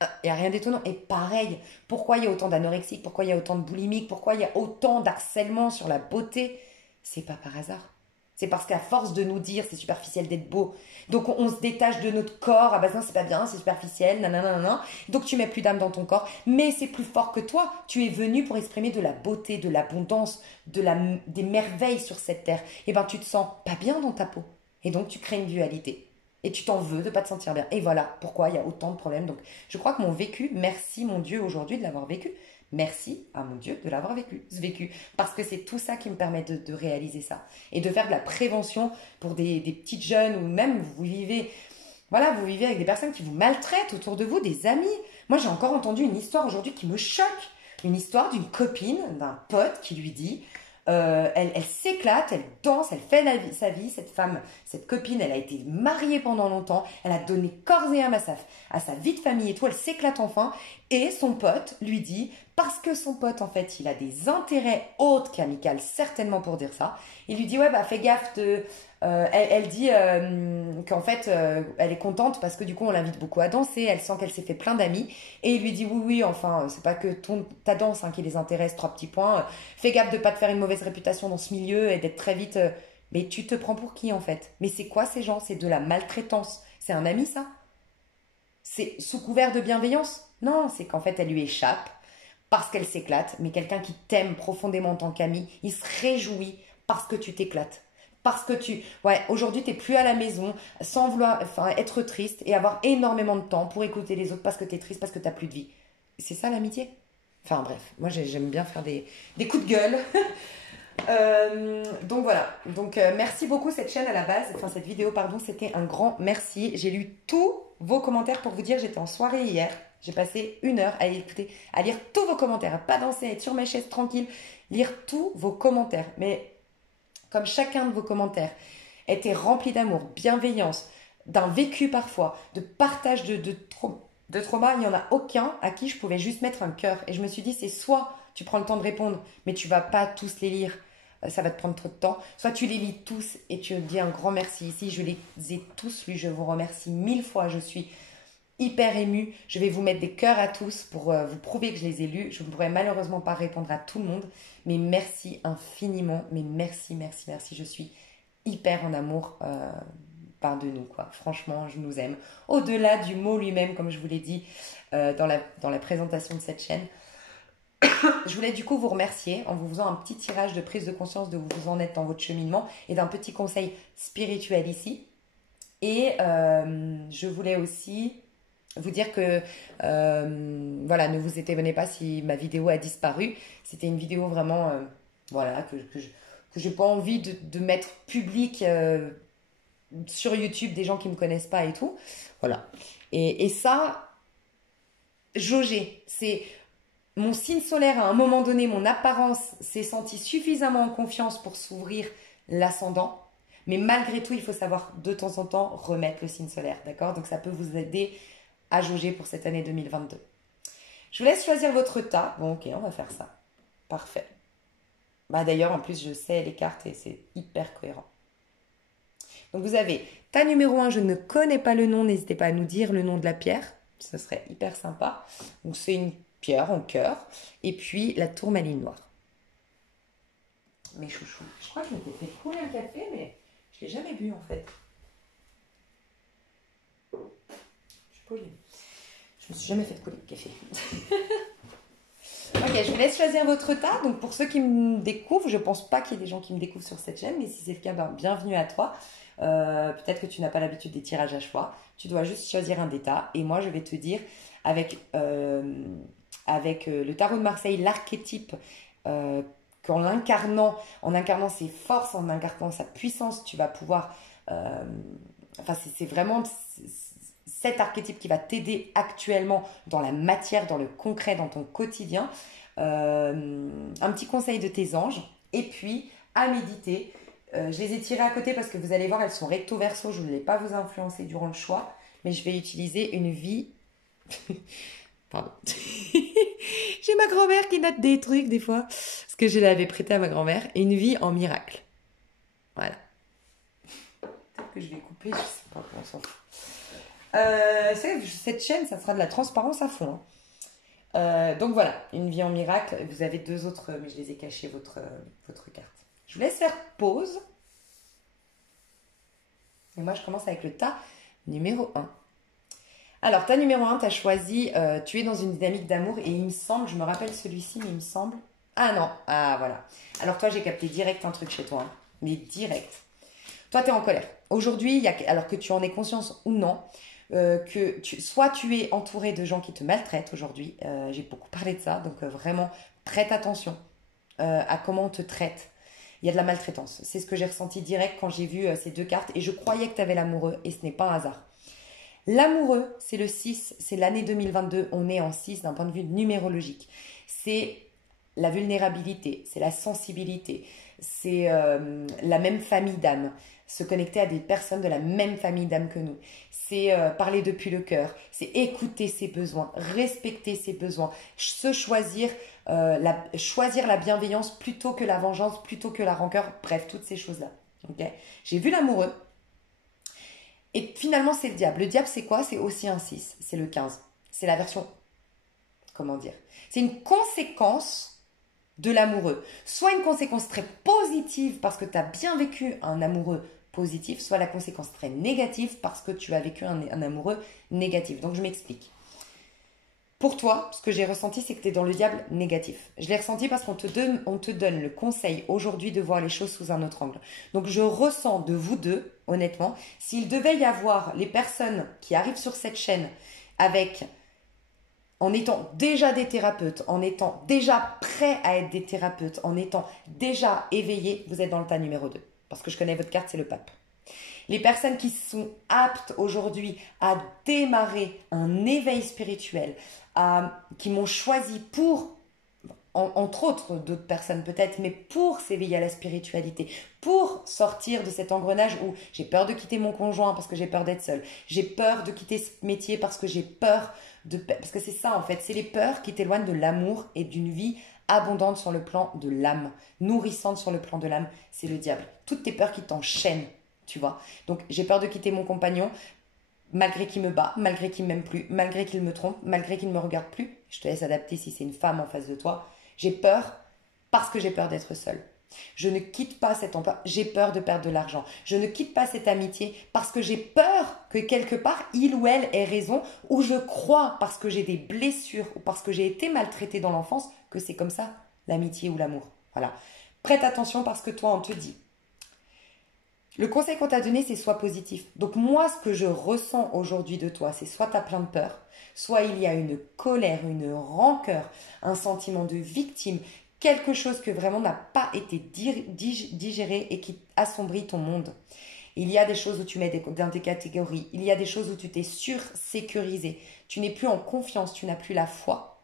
Il n'y a rien d'étonnant. Et pareil, pourquoi il y a autant d'anorexiques, pourquoi il y a autant de boulimiques, pourquoi il y a autant d'harcèlement sur la beauté? C'est pas par hasard. C'est parce qu'à force de nous dire c'est superficiel d'être beau, donc on se détache de notre corps, ah bah non c'est pas bien, c'est superficiel, nanana, nanana. Donc tu mets plus d'âme dans ton corps, mais c'est plus fort que toi. Tu es venu pour exprimer de la beauté, de l'abondance, des merveilles sur cette terre. Et ben tu te sens pas bien dans ta peau. Et donc tu crées une dualité. Et tu t'en veux de pas te sentir bien. Et voilà pourquoi il y a autant de problèmes. Donc je crois que mon vécu, merci mon Dieu aujourd'hui de l'avoir vécu. Merci à mon Dieu de l'avoir vécu. Parce que c'est tout ça qui me permet de réaliser ça. Et de faire de la prévention pour des petites jeunes ou même vous vivez, voilà, vous vivez avec des personnes qui vous maltraitent autour de vous, des amis. Moi, j'ai encore entendu une histoire aujourd'hui qui me choque. Une histoire d'une copine, d'un pote qui lui dit, elle s'éclate, elle danse, elle fait sa vie. Cette femme, cette copine, elle a été mariée pendant longtemps, elle a donné corps et âme à sa vie de famille et tout, elle s'éclate enfin. Et son pote lui dit, parce que son pote, en fait, il a des intérêts autres qu'amicaux, certainement pour dire ça, il lui dit, ouais, bah fais gaffe de... elle dit qu'en fait, elle est contente parce que du coup, on l'invite beaucoup à danser, elle sent qu'elle s'est fait plein d'amis. Et il lui dit, oui, oui, enfin, c'est pas que ta danse qui les intéresse, 3 petits points. Fais gaffe de pas te faire une mauvaise réputation dans ce milieu et d'être très vite... mais tu te prends pour qui, en fait? Mais c'est quoi ces gens? C'est de la maltraitance. C'est un ami, ça? C'est sous couvert de bienveillance? Non, c'est qu'en fait, elle lui échappe parce qu'elle s'éclate, mais quelqu'un qui t'aime profondément en tant qu'ami, il se réjouit parce que tu t'éclates. Parce que ouais, aujourd'hui, tu n'es plus à la maison sans vouloir être triste et avoir énormément de temps pour écouter les autres parce que tu es triste, parce que tu n'as plus de vie. C'est ça l'amitié? Enfin bref, moi j'aime bien faire des coups de gueule. Donc voilà, donc merci beaucoup cette chaîne à la base, enfin cette vidéo pardon, c'était un grand merci. J'ai lu tous vos commentaires pour vous dire, j'étais en soirée hier, j'ai passé 1 heure à écouter, à lire tous vos commentaires, à pas danser, à être sur ma chaise tranquille, lire tous vos commentaires. Mais comme chacun de vos commentaires était rempli d'amour, bienveillance, d'un vécu parfois, de partage de trauma, il n'y en a aucun à qui je pouvais juste mettre un cœur. Et je me suis dit, c'est soit tu prends le temps de répondre, mais tu vas pas tous les lire, ça va te prendre trop de temps. Soit tu les lis tous et tu dis un grand merci ici. Je les ai tous lus, je vous remercie 1000 fois. Je suis hyper émue. Je vais vous mettre des cœurs à tous pour vous prouver que je les ai lus. Je ne pourrai malheureusement pas répondre à tout le monde, mais merci infiniment. Mais merci, merci, merci. Je suis hyper en amour par de nous, quoi. Franchement, je nous aime. Au-delà du mot lui-même, comme je vous l'ai dit dans la présentation de cette chaîne. Je voulais du coup vous remercier en vous faisant un petit tirage de prise de conscience de où vous en êtes dans votre cheminement et d'un petit conseil spirituel ici. Et je voulais aussi vous dire que voilà, ne vous étonnez pas si ma vidéo a disparu. C'était une vidéo vraiment voilà, que j'ai pas envie de mettre public sur YouTube des gens qui me connaissent pas et tout. Voilà. Et ça, jauger, c'est... Mon signe solaire, à un moment donné, mon apparence s'est sentie suffisamment en confiance pour s'ouvrir l'ascendant. Mais malgré tout, il faut savoir de temps en temps remettre le signe solaire, d'accord? Donc ça peut vous aider à jauger pour cette année 2022. Je vous laisse choisir votre tas. Bon, ok, on va faire ça. Parfait. Bah d'ailleurs, en plus, je sais les cartes et c'est hyper cohérent. Donc vous avez tas numéro 1, je ne connais pas le nom, n'hésitez pas à nous dire le nom de la pierre. Ce serait hyper sympa. Donc c'est une pierre en cœur, et puis la tourmaline noire. Mes chouchous. Je crois que je m'étais fait couler un café, mais je ne l'ai jamais bu en fait. Je suis polie. Je me suis jamais fait couler de café. Ok, je vous laisse choisir votre tas. Donc pour ceux qui me découvrent, je ne pense pas qu'il y ait des gens qui me découvrent sur cette chaîne, mais si c'est le cas, ben, bienvenue à toi. Peut-être que tu n'as pas l'habitude des tirages à choix. Tu dois juste choisir un des tas, et moi je vais te dire avec le tarot de Marseille, l'archétype qu'en incarnant ses forces, en incarnant sa puissance, tu vas pouvoir... enfin, c'est vraiment cet archétype qui va t'aider actuellement dans la matière, dans le concret, dans ton quotidien. Un petit conseil de tes anges. Et puis, à méditer. Je les ai tirées à côté parce que vous allez voir, elles sont recto-verso. Je ne voulais pas vous influencer durant le choix. Mais je vais utiliser une vie... Pardon. J'ai ma grand-mère qui note des trucs des fois. Parce que je l'avais prêté à ma grand-mère. Une vie en miracle. Voilà. Peut-être que je vais couper, je sais pas comment on s'en fout. Cette chaîne, ça sera de la transparence à fond, hein. Donc voilà, une vie en miracle. Vous avez deux autres, mais je les ai cachés, votre carte. Je vous laisse faire pause. Et moi, je commence avec le tas numéro 1. Alors, tas numéro 1, tu as choisi, tu es dans une dynamique d'amour et il me semble, je me rappelle celui-ci, mais il me semble... Ah non, ah voilà. Alors toi, j'ai capté direct un truc chez toi, hein, mais direct. Toi, tu es en colère. Aujourd'hui, alors que tu en aies conscience ou non, soit tu es entouré de gens qui te maltraitent aujourd'hui, j'ai beaucoup parlé de ça, donc vraiment, prête attention à comment on te traite. Il y a de la maltraitance. C'est ce que j'ai ressenti direct quand j'ai vu ces deux cartes et je croyais que tu avais l'amoureux et ce n'est pas un hasard. L'amoureux, c'est le 6, c'est l'année 2022, on est en 6 d'un point de vue numérologique. C'est la vulnérabilité, c'est la sensibilité, c'est la même famille d'âme, se connecter à des personnes de la même famille d'âme que nous. C'est parler depuis le cœur, c'est écouter ses besoins, respecter ses besoins, se choisir, choisir la bienveillance plutôt que la vengeance, plutôt que la rancœur, bref, toutes ces choses-là. Okay. J'ai vu l'amoureux. Et finalement, c'est le diable. Le diable, c'est quoi? C'est aussi un 6. C'est le 15. C'est la version... Comment dire? C'est une conséquence de l'amoureux. Soit une conséquence très positive parce que tu as bien vécu un amoureux positif, soit la conséquence très négative parce que tu as vécu un amoureux négatif. Donc, je m'explique. Pour toi, ce que j'ai ressenti, c'est que tu es dans le diable négatif. Je l'ai ressenti parce qu'on te donne le conseil aujourd'hui de voir les choses sous un autre angle. Donc, je ressens de vous deux, honnêtement, s'il devait y avoir les personnes qui arrivent sur cette chaîne en étant déjà des thérapeutes, en étant déjà prêts à être des thérapeutes, en étant déjà éveillés, vous êtes dans le tas numéro 2. Parce que je connais votre carte, c'est le pape. Les personnes qui sont aptes aujourd'hui à démarrer un éveil spirituel, qui m'ont choisi pour, entre autres d'autres personnes peut-être, mais pour s'éveiller à la spiritualité, pour sortir de cet engrenage où j'ai peur de quitter mon conjoint parce que j'ai peur d'être seule, j'ai peur de quitter ce métier parce que j'ai peur parce que c'est ça en fait, c'est les peurs qui t'éloignent de l'amour et d'une vie abondante sur le plan de l'âme, nourrissante sur le plan de l'âme, c'est le diable. Toutes tes peurs qui t'enchaînent, tu vois. Donc j'ai peur de quitter mon compagnon, malgré qu'il me bat, malgré qu'il m'aime plus, malgré qu'il me trompe, malgré qu'il ne me regarde plus. Je te laisse adapter si c'est une femme en face de toi. J'ai peur parce que j'ai peur d'être seule. Je ne quitte pas cet emploi, j'ai peur de perdre de l'argent. Je ne quitte pas cette amitié parce que j'ai peur que quelque part, il ou elle ait raison, ou je crois parce que j'ai des blessures, ou parce que j'ai été maltraitée dans l'enfance, que c'est comme ça, l'amitié ou l'amour. Voilà. Prête attention parce que toi, on te dit. Le conseil qu'on t'a donné, c'est sois positif. Donc moi, ce que je ressens aujourd'hui de toi, c'est soit tu as plein de peur, soit il y a une colère, une rancœur, un sentiment de victime, quelque chose que vraiment n'a pas été digéré et qui assombrit ton monde. Il y a des choses où tu mets dans des catégories, il y a des choses où tu t'es sursécurisé, tu n'es plus en confiance, tu n'as plus la foi.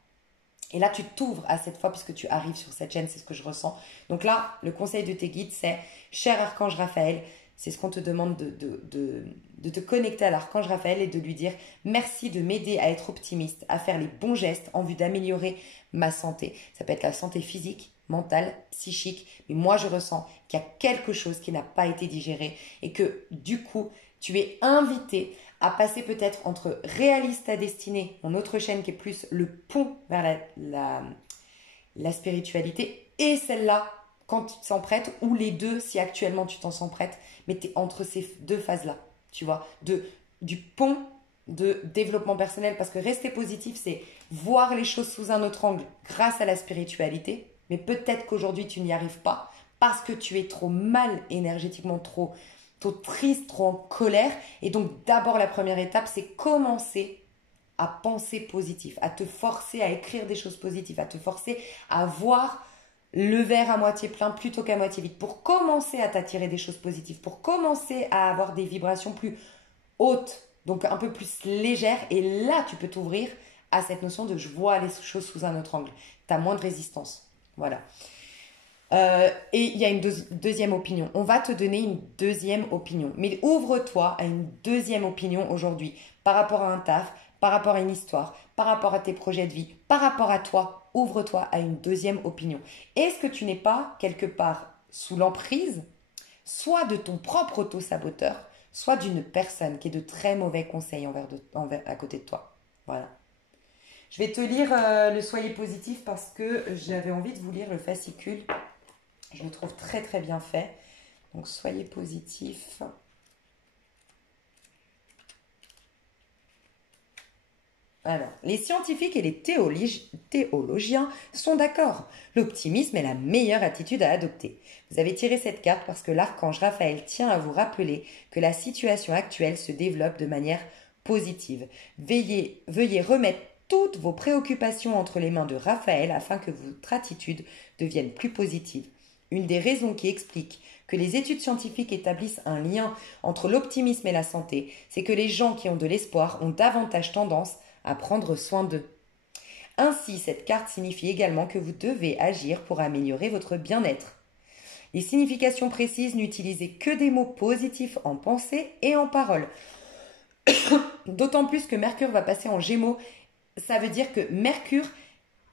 Et là, tu t'ouvres à cette foi puisque tu arrives sur cette chaîne, c'est ce que je ressens. Donc là, le conseil de tes guides, c'est « Cher Archange Raphaël », c'est ce qu'on te demande de te connecter à l'Archange Raphaël et de lui dire « Merci de m'aider à être optimiste, à faire les bons gestes en vue d'améliorer ma santé. » Ça peut être la santé physique, mentale, psychique, mais moi je ressens qu'il y a quelque chose qui n'a pas été digéré et que du coup, tu es invité à passer peut-être entre Réalise ta destinée, mon autre chaîne qui est plus le pont vers la spiritualité, et celle-là, quand tu te sens prête, ou les deux si actuellement tu t'en sens prête, mais tu es entre ces deux phases-là, tu vois, du pont de développement personnel, parce que rester positif, c'est voir les choses sous un autre angle grâce à la spiritualité, mais peut-être qu'aujourd'hui tu n'y arrives pas parce que tu es trop mal énergétiquement, trop triste, trop en colère. Et donc d'abord la première étape, c'est commencer à penser positif, à te forcer à écrire des choses positives, à te forcer à voir le verre à moitié plein plutôt qu'à moitié vide, pour commencer à t'attirer des choses positives, pour commencer à avoir des vibrations plus hautes, donc un peu plus légères. Et là, tu peux t'ouvrir à cette notion de je vois les choses sous un autre angle. Tu as moins de résistance. Voilà. Et il y a une deuxième opinion. On va te donner une deuxième opinion. Mais ouvre-toi à une deuxième opinion aujourd'hui par rapport à un taf, par rapport à une histoire, par rapport à tes projets de vie, par rapport à toi. Ouvre-toi à une deuxième opinion. Est-ce que tu n'es pas quelque part sous l'emprise, soit de ton propre auto-saboteur, soit d'une personne qui ait de très mauvais conseils à côté de toi. Voilà. Je vais te lire le Soyez positif parce que j'avais envie de vous lire le fascicule. Je le trouve très très bien fait. Donc soyez positif. Alors, les scientifiques et les théologiens sont d'accord. L'optimisme est la meilleure attitude à adopter. Vous avez tiré cette carte parce que l'archange Raphaël tient à vous rappeler que la situation actuelle se développe de manière positive. Veuillez remettre toutes vos préoccupations entre les mains de Raphaël afin que votre attitude devienne plus positive. Une des raisons qui explique que les études scientifiques établissent un lien entre l'optimisme et la santé, c'est que les gens qui ont de l'espoir ont davantage tendance à prendre soin d'eux. Ainsi, cette carte signifie également que vous devez agir pour améliorer votre bien-être. Les significations précises n'utilisez que des mots positifs en pensée et en parole. D'autant plus que Mercure va passer en Gémeaux. Ça veut dire que Mercure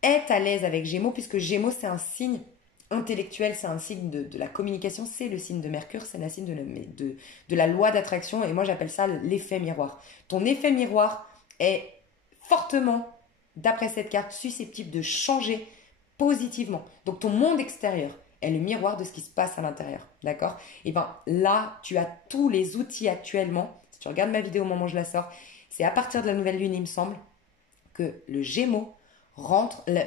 est à l'aise avec Gémeaux, puisque Gémeaux, c'est un signe intellectuel, c'est un signe de la communication, c'est le signe de Mercure, c'est le signe de la loi d'attraction, et moi j'appelle ça l'effet miroir. Ton effet miroir est fortement, d'après cette carte, susceptible de changer positivement. Donc ton monde extérieur est le miroir de ce qui se passe à l'intérieur, d'accord? Et bien là, tu as tous les outils actuellement. Si tu regardes ma vidéo au moment où je la sors, c'est à partir de la nouvelle lune, il me semble, que le Gémeaux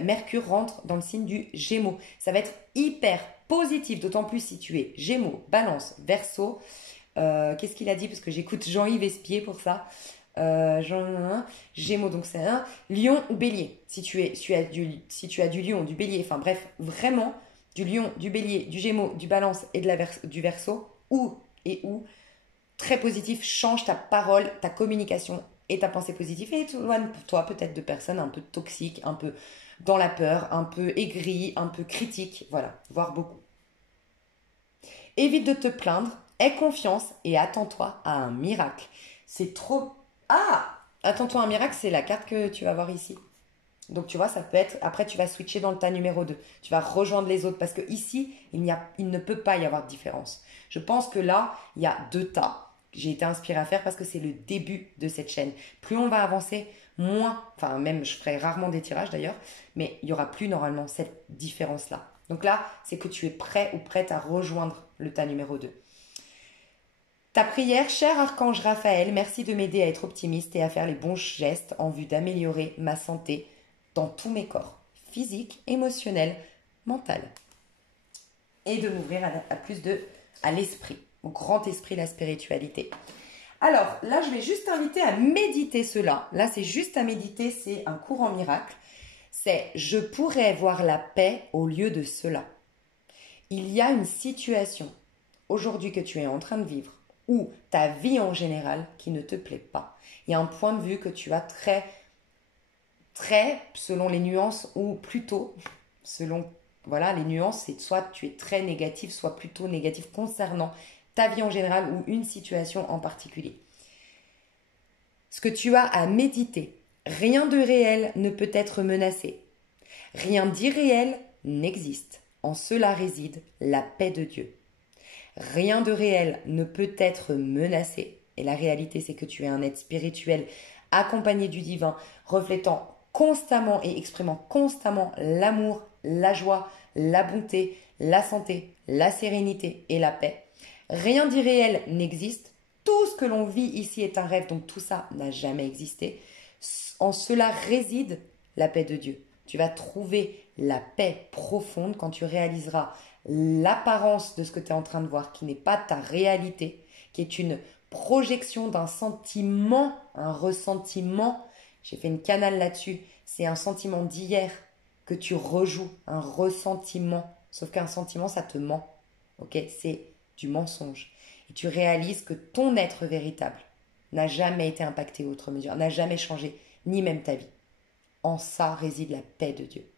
Mercure rentre dans le signe du Gémeaux. Ça va être hyper positif, d'autant plus si tu es Gémeaux, Balance, Verseau. Qu'est-ce qu'il a dit? Parce que j'écoute Jean-Yves Espier pour ça. Gémeaux, donc c'est un Lion ou Bélier. Si tu as du Lion, du Bélier, enfin bref, vraiment du Lion, du Bélier, du Gémeaux, du Balance et du Verseau, ou très positif, change ta parole, ta communication et ta pensée positive et éloigne toi peut-être de personnes un peu toxiques, un peu dans la peur, un peu aigries, un peu critiques, voilà, voire beaucoup. Évite de te plaindre, aie confiance et attends-toi à un miracle. C'est trop... Ah! Attends-toi à un miracle, c'est la carte que tu vas voir ici. Donc tu vois, ça peut être... Après, tu vas switcher dans le tas numéro 2. Tu vas rejoindre les autres parce que ici, il ne peut pas y avoir de différence. Je pense que là, il y a 2 tas. J'ai été inspirée à faire parce que c'est le début de cette chaîne. Plus on va avancer, moins... Enfin, même, je ferai rarement des tirages d'ailleurs, mais il n'y aura plus normalement cette différence-là. Donc là, c'est que tu es prêt ou prête à rejoindre le tas numéro 2. Ta prière, cher archange Raphaël, merci de m'aider à être optimiste et à faire les bons gestes en vue d'améliorer ma santé dans tous mes corps, physique, émotionnel, mental. Et de m'ouvrir à l'esprit, au grand esprit, la spiritualité. Alors, là, je vais juste t'inviter à méditer cela. Là, c'est juste à méditer, c'est un cours en miracle. C'est « Je pourrais voir la paix au lieu de cela ». Il y a une situation aujourd'hui que tu es en train de vivre ou ta vie en général qui ne te plaît pas. Il y a un point de vue que tu as très, selon les nuances ou plutôt, selon, voilà, les nuances, c'est soit tu es très négatif, soit plutôt négatif concernant ta vie en général ou une situation en particulier. Ce que tu as à méditer, rien de réel ne peut être menacé. Rien d'irréel n'existe. En cela réside la paix de Dieu. Rien de réel ne peut être menacé. Et la réalité, c'est que tu es un être spirituel accompagné du divin, reflétant constamment et exprimant constamment l'amour, la joie, la bonté, la santé, la sérénité et la paix. Rien d'irréel n'existe. Tout ce que l'on vit ici est un rêve, donc tout ça n'a jamais existé. En cela réside la paix de Dieu. Tu vas trouver la paix profonde quand tu réaliseras l'apparence de ce que tu es en train de voir, qui n'est pas ta réalité, qui est une projection d'un sentiment, un ressentiment. J'ai fait une canal là-dessus. C'est un sentiment d'hier que tu rejoues, un ressentiment. Sauf qu'un sentiment, ça te ment. Ok, c'est du mensonge. Et tu réalises que ton être véritable n'a jamais été impacté outre mesure, n'a jamais changé, ni même ta vie. En ça réside la paix de Dieu.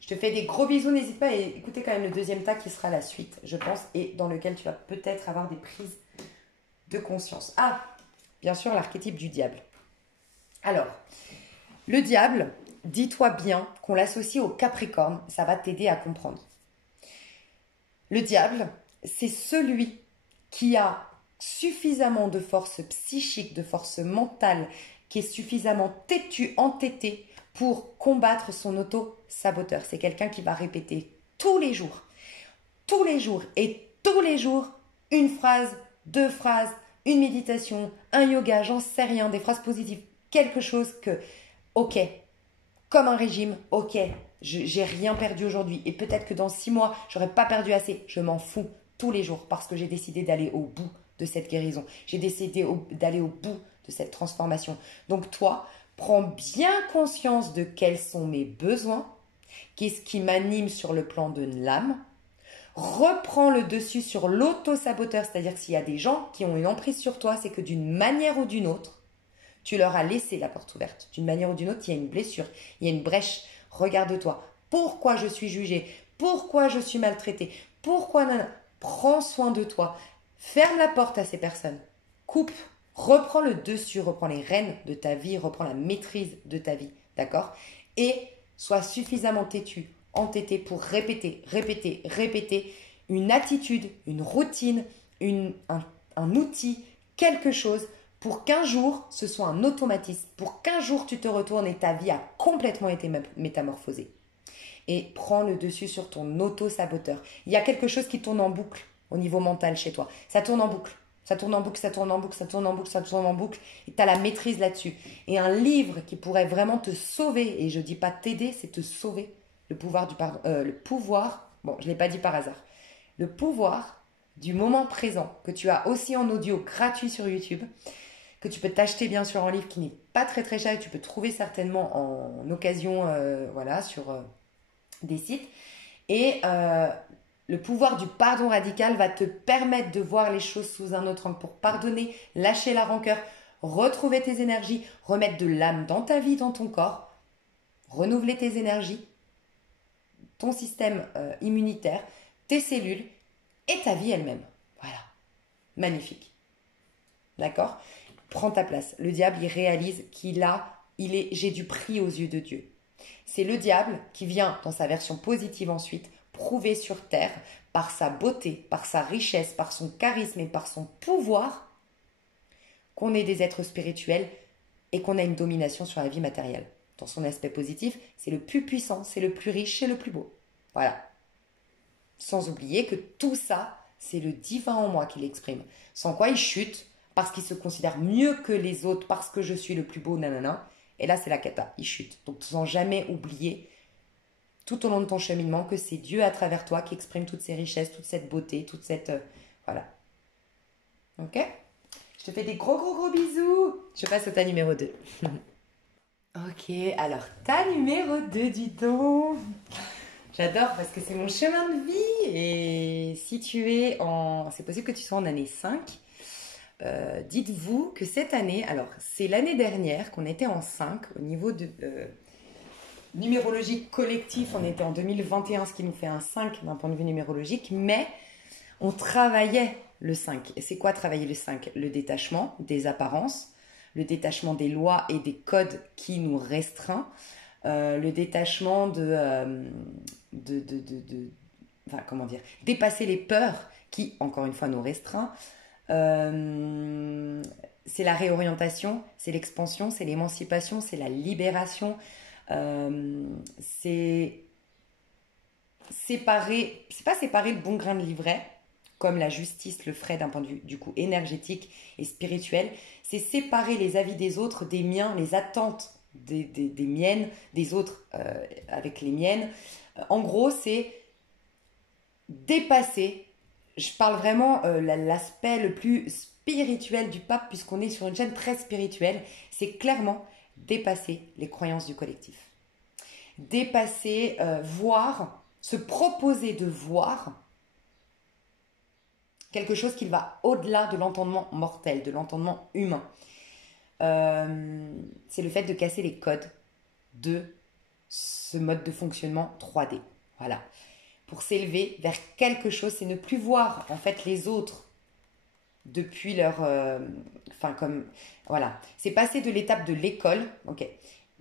Je te fais des gros bisous. N'hésite pas à écouter quand même le deuxième tas qui sera la suite, je pense, et dans lequel tu vas peut-être avoir des prises de conscience. Ah, bien sûr, l'archétype du diable. Alors, le diable, dis-toi bien qu'on l'associe au Capricorne, ça va t'aider à comprendre. Le diable, c'est celui qui a suffisamment de force psychique, de force mentale, qui est suffisamment têtu, entêté pour combattre son auto-saboteur. C'est quelqu'un qui va répéter tous les jours et tous les jours, une phrase, deux phrases, une méditation, un yoga, j'en sais rien, des phrases positives, quelque chose que, ok, comme un régime, ok, j'ai rien perdu aujourd'hui et peut-être que dans 6 mois, j'aurais pas perdu assez, je m'en fous tous les jours parce que j'ai décidé d'aller au bout de cette guérison, j'ai décidé d'aller au bout de cette transformation. Donc toi, prends bien conscience de quels sont mes besoins, qu'est-ce qui m'anime sur le plan de l'âme, reprends le dessus sur l'auto-saboteur, c'est-à-dire que s'il y a des gens qui ont une emprise sur toi, c'est que d'une manière ou d'une autre, tu leur as laissé la porte ouverte. D'une manière ou d'une autre, il y a une blessure, il y a une brèche. Regarde-toi. Pourquoi je suis jugée? Pourquoi je suis maltraitée? Pourquoi non? Prends soin de toi. Ferme la porte à ces personnes. Coupe. Reprends le dessus. Reprends les rênes de ta vie. Reprends la maîtrise de ta vie. D'accord? Et sois suffisamment têtu, entêté pour répéter, répéter, répéter une attitude, une routine, un outil, quelque chose pour qu'un jour, ce soit un automatisme, pour qu'un jour, tu te retournes et ta vie a complètement été métamorphosée. Et prends le dessus sur ton auto-saboteur. Il y a quelque chose qui tourne en boucle au niveau mental chez toi. Ça tourne en boucle. Ça tourne en boucle, ça tourne en boucle, ça tourne en boucle, ça tourne en boucle. Et tu as la maîtrise là-dessus. Et un livre qui pourrait vraiment te sauver, et je ne dis pas t'aider, c'est te sauver. Le pouvoir du pardon. Le pouvoir, bon, je ne l'ai pas dit par hasard. Le pouvoir du moment présent, que tu as aussi en audio gratuit sur YouTube, que tu peux t'acheter bien sûr en livre qui n'est pas très très cher et tu peux trouver certainement en occasion voilà, sur des sites. Et le pouvoir du pardon radical va te permettre de voir les choses sous un autre angle pour pardonner, lâcher la rancœur, retrouver tes énergies, remettre de l'âme dans ta vie, dans ton corps, renouveler tes énergies, ton système immunitaire, tes cellules et ta vie elle-même. Voilà. Magnifique. D'accord? Prends ta place. Le diable, il réalise j'ai du prix aux yeux de Dieu. C'est le diable qui vient, dans sa version positive ensuite, prouver sur terre, par sa beauté, par sa richesse, par son charisme et par son pouvoir, qu'on est des êtres spirituels et qu'on a une domination sur la vie matérielle. Dans son aspect positif, c'est le plus puissant, c'est le plus riche, c'est le plus beau. Voilà. Sans oublier que tout ça, c'est le divin en moi qui l'exprime. Sans quoi il chute, parce qu'il se considère mieux que les autres, parce que je suis le plus beau, nanana. Et là, c'est la cata, il chute. Donc, sans jamais oublier, tout au long de ton cheminement, que c'est Dieu à travers toi qui exprime toutes ces richesses, toute cette beauté, toute cette... voilà. Ok? Je te fais des gros, gros, gros bisous. Je passe au tas numéro 2. Ok, alors, tas numéro 2, dis donc. J'adore parce que c'est mon chemin de vie. Et si tu es en... C'est possible que tu sois en année 5. Dites-vous que cette année, alors c'est l'année dernière qu'on était en 5 au niveau de numérologie collectif, on était en 2021, ce qui nous fait un 5 d'un point de vue numérologique, mais on travaillait le 5. Et c'est quoi travailler le 5? Le détachement des apparences, le détachement des lois et des codes qui nous restreint, le détachement enfin, comment dire, dépasser les peurs qui, encore une fois, nous restreint. C'est la réorientation, c'est l'expansion, c'est l'émancipation, c'est la libération, c'est séparer, c'est pas séparer le bon grain de l'ivraie, comme la justice le ferait d'un point de vue du coup énergétique et spirituel, c'est séparer les avis des autres des miens, les attentes des miennes, des autres avec les miennes. En gros, c'est dépasser. Je parle vraiment l'aspect le plus spirituel du pape, puisqu'on est sur une chaîne très spirituelle. C'est clairement dépasser les croyances du collectif. Dépasser, voir, se proposer de voir quelque chose qui va au-delà de l'entendement mortel, de l'entendement humain. C'est le fait de casser les codes de ce mode de fonctionnement 3D. Voilà. Pour s'élever vers quelque chose, c'est ne plus voir en fait les autres depuis leur... Enfin comme... Voilà. C'est passer de l'étape de l'école. Ok.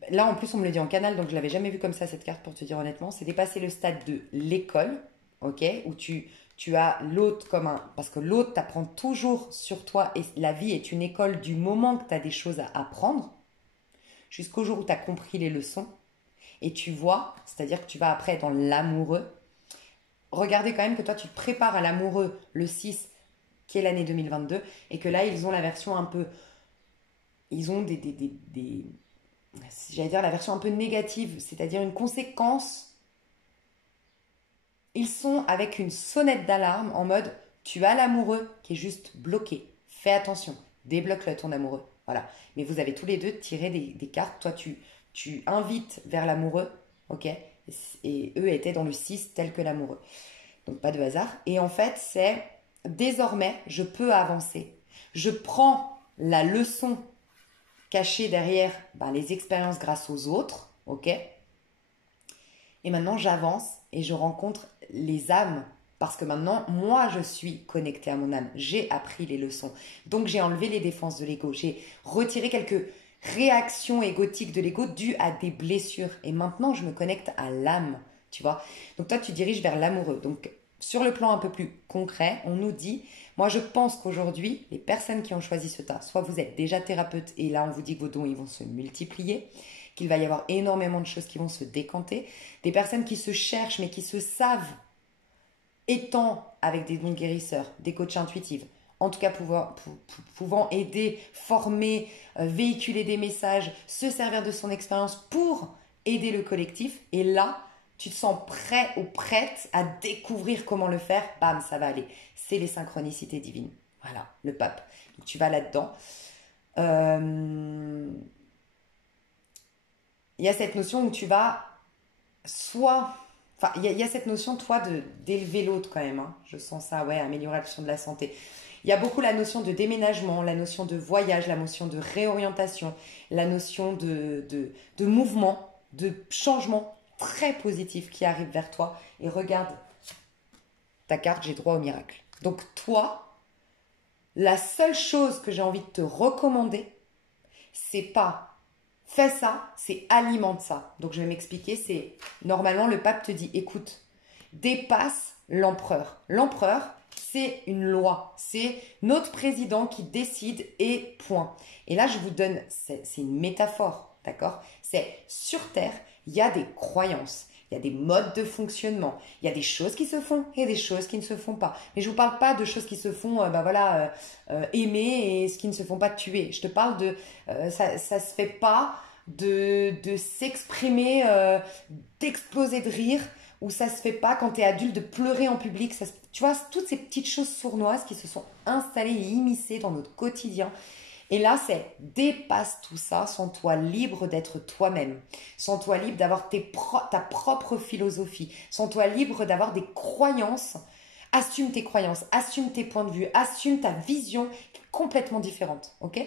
Là en plus on me le dit en canal, donc je l'avais jamais vu comme ça cette carte pour te dire honnêtement. C'est dépasser le stade de l'école, ok, où tu Tu as l'autre comme un... Parce que l'autre t'apprend toujours sur toi et la vie est une école du moment que tu as des choses à apprendre jusqu'au jour où tu as compris les leçons. Et tu vois, c'est-à-dire que tu vas après dans l'amoureux. Regardez quand même que toi, tu te prépares à l'amoureux le 6, qui est l'année 2022, et que là, ils ont la version un peu... Ils ont j'allais dire la version un peu négative, c'est-à-dire une conséquence. Ils sont avec une sonnette d'alarme en mode, tu as l'amoureux qui est juste bloqué. Fais attention, débloque-le ton amoureux. Voilà. Mais vous avez tous les deux tiré des cartes. Toi, tu invites vers l'amoureux, ok? Et eux étaient dans le 6 tel que l'amoureux. Donc pas de hasard. Et en fait, c'est désormais, je peux avancer. Je prends la leçon cachée derrière les expériences grâce aux autres, ok? Et maintenant, j'avance et je rencontre les âmes. Parce que maintenant, moi, je suis connectée à mon âme. J'ai appris les leçons. Donc, j'ai enlevé les défenses de l'ego. J'ai retiré quelques réactions égotiques de l'ego dues à des blessures. Et maintenant, je me connecte à l'âme, tu vois. Donc, toi, tu diriges vers l'amoureux. Donc, sur le plan un peu plus concret, on nous dit, moi, je pense qu'aujourd'hui, les personnes qui ont choisi ce tas, soit vous êtes déjà thérapeute et là, on vous dit que vos dons, ils vont se multiplier, qu'il va y avoir énormément de choses qui vont se décanter, des personnes qui se cherchent mais qui se savent étant avec des dons guérisseurs, des coachs intuitifs, en tout cas pouvant aider, former, véhiculer des messages, se servir de son expérience pour aider le collectif. Et là, tu te sens prêt ou prête à découvrir comment le faire. Bam, ça va aller. C'est les synchronicités divines. Voilà, le pape. Donc tu vas là-dedans. Il y a cette notion où tu vas soit... Enfin, il y a cette notion, toi, d'élever l'autre quand même. Hein. Je sens ça, ouais, amélioration de la santé. Il y a beaucoup la notion de déménagement, la notion de voyage, la notion de réorientation, la notion de mouvement, de changement très positif qui arrive vers toi. Et regarde ta carte, j'ai droit au miracle. Donc toi, la seule chose que j'ai envie de te recommander, c'est pas fais ça, c'est alimente ça. Donc je vais m'expliquer, c'est normalement le pape te dit écoute, dépasse l'empereur. L'empereur, c'est une loi, c'est notre président qui décide et point. Et là je vous donne, c'est une métaphore, d'accord? C'est sur Terre, il y a des croyances. Il y a des modes de fonctionnement. Il y a des choses qui se font et des choses qui ne se font pas. Mais je ne vous parle pas de choses qui se font aimer et ce qui ne se font pas tuer. Je te parle de... ça ne se fait pas de s'exprimer, d'exploser de rire, ou ça se fait pas quand tu es adulte de pleurer en public. Tu vois, toutes ces petites choses sournoises qui se sont installées et immiscées dans notre quotidien. Et là, c'est dépasse tout ça, sens-toi libre d'être toi-même, sens-toi libre d'avoir ta propre philosophie, sens-toi libre d'avoir des croyances, assume tes croyances, assume tes points de vue, assume ta vision complètement différente, ok?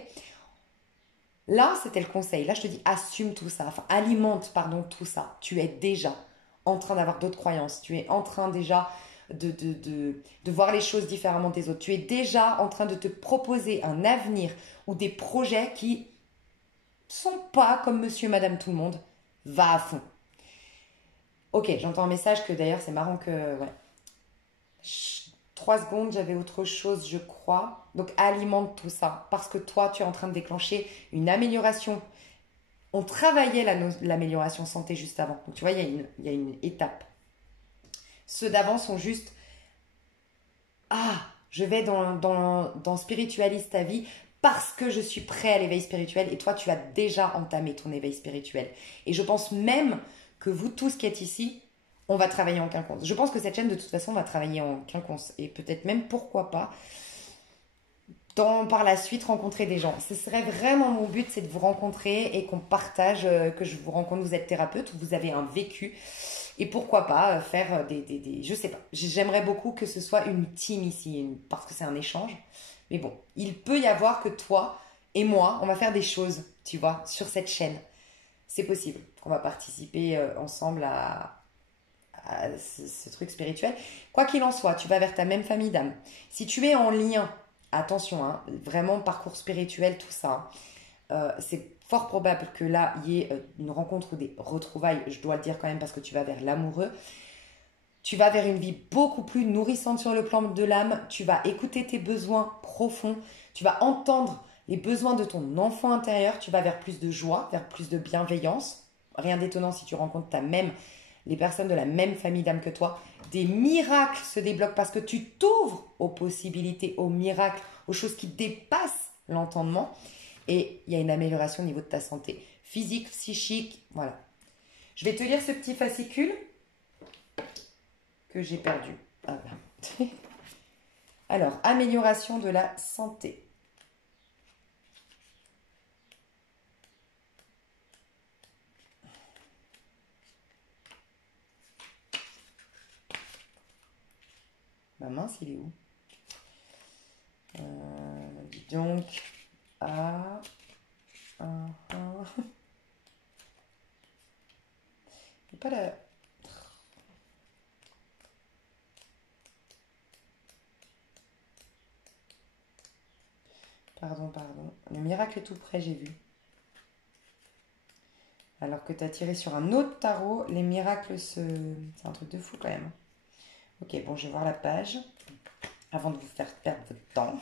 Là, c'était le conseil, là je te dis assume tout ça, enfin alimente, pardon, tout ça, tu es déjà en train d'avoir d'autres croyances, tu es en train déjà de voir les choses différemment des autres. Tu es déjà en train de te proposer un avenir ou des projets qui sont pas comme monsieur et madame tout le monde. Va à fond. Ok, j'entends un message que d'ailleurs c'est marrant que... Ouais. 3 secondes, j'avais autre chose, je crois. Donc alimente tout ça parce que toi, tu es en train de déclencher une amélioration. On travaillait l'amélioration santé juste avant. Donc tu vois, il y a une étape. Ceux d'avant sont juste je vais dans Spiritualise ta vie parce que je suis prêt à l'éveil spirituel et toi tu as déjà entamé ton éveil spirituel. Et je pense même que vous tous qui êtes ici, on va travailler en quinconce. Je pense que cette chaîne de toute façon va travailler en quinconce et peut-être même pourquoi pas par la suite rencontrer des gens. Ce serait vraiment mon but, c'est de vous rencontrer et qu'on partage, que je vous rencontre, vous êtes thérapeute ou vous avez un vécu. Et pourquoi pas faire je sais pas. J'aimerais beaucoup que ce soit une team ici, parce que c'est un échange. Mais bon, il peut y avoir que toi et moi, on va faire des choses, tu vois, sur cette chaîne. C'est possible qu'on va participer ensemble à ce truc spirituel. Quoi qu'il en soit, tu vas vers ta même famille d'âme. Si tu es en lien, attention, hein, vraiment parcours spirituel, tout ça, c'est fort probable que là, il y ait une rencontre ou des retrouvailles, je dois le dire quand même parce que tu vas vers l'amoureux. Tu vas vers une vie beaucoup plus nourrissante sur le plan de l'âme. Tu vas écouter tes besoins profonds. Tu vas entendre les besoins de ton enfant intérieur. Tu vas vers plus de joie, vers plus de bienveillance. Rien d'étonnant si tu rencontres les personnes de la même famille d'âme que toi. Des miracles se débloquent parce que tu t'ouvres aux possibilités, aux miracles, aux choses qui dépassent l'entendement. Et il y a une amélioration au niveau de ta santé physique, psychique. Voilà. Je vais te lire ce petit fascicule que j'ai perdu. Ah ben. Alors, amélioration de la santé. Ma mince, il est où? Dis donc. Ah. Il pas la... Pardon. Le miracle est tout près, j'ai vu. Alors que tu as tiré sur un autre tarot, les miracles se... C'est un truc de fou quand même. Ok, bon, je vais voir la page avant de vous faire perdre votre temps.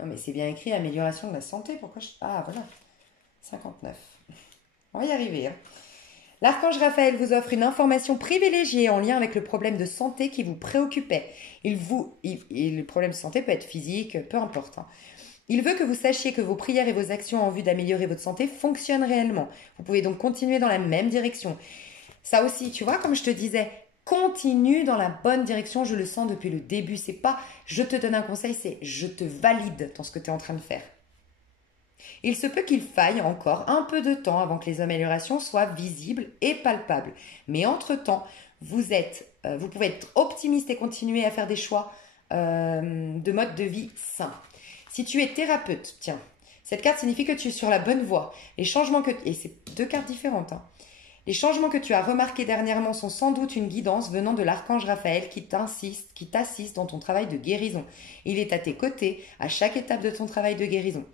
Non, mais c'est bien écrit, amélioration de la santé. Pourquoi je... Ah, voilà. 59. On va y arriver. Hein. L'archange Raphaël vous offre une information privilégiée en lien avec le problème de santé qui vous préoccupait. Le problème de santé peut être physique, peu importe. Hein. Il veut que vous sachiez que vos prières et vos actions en vue d'améliorer votre santé fonctionnent réellement. Vous pouvez donc continuer dans la même direction. Ça aussi, tu vois, comme je te disais, continue dans la bonne direction. Je le sens depuis le début. C'est pas je te donne un conseil, c'est je te valide dans ce que tu es en train de faire. Il se peut qu'il faille encore un peu de temps avant que les améliorations soient visibles et palpables. Mais entre-temps, vous pouvez être optimiste et continuer à faire des choix de mode de vie sain. Si tu es thérapeute, tiens, cette carte signifie que tu es sur la bonne voie. Et c'est deux cartes différentes. Hein. Les changements que tu as remarqués dernièrement sont sans doute une guidance venant de l'archange Raphaël qui t'assiste dans ton travail de guérison. Il est à tes côtés à chaque étape de ton travail de guérison.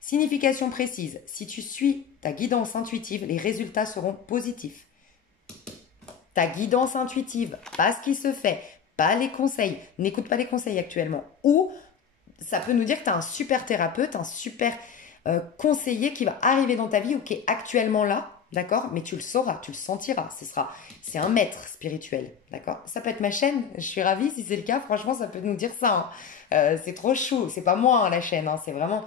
Signification précise, si tu suis ta guidance intuitive, les résultats seront positifs. Ta guidance intuitive, pas ce qui se fait, pas les conseils, n'écoute pas les conseils actuellement. Ou ça peut nous dire que tu as un super thérapeute, un super conseiller qui va arriver dans ta vie ou qui est actuellement là, d'accord? Mais tu le sauras, tu le sentiras, c'est un maître spirituel, d'accord? Ça peut être ma chaîne, je suis ravie si c'est le cas, franchement ça peut nous dire ça. Hein. C'est trop chou, c'est pas moi hein, la chaîne, hein, c'est vraiment...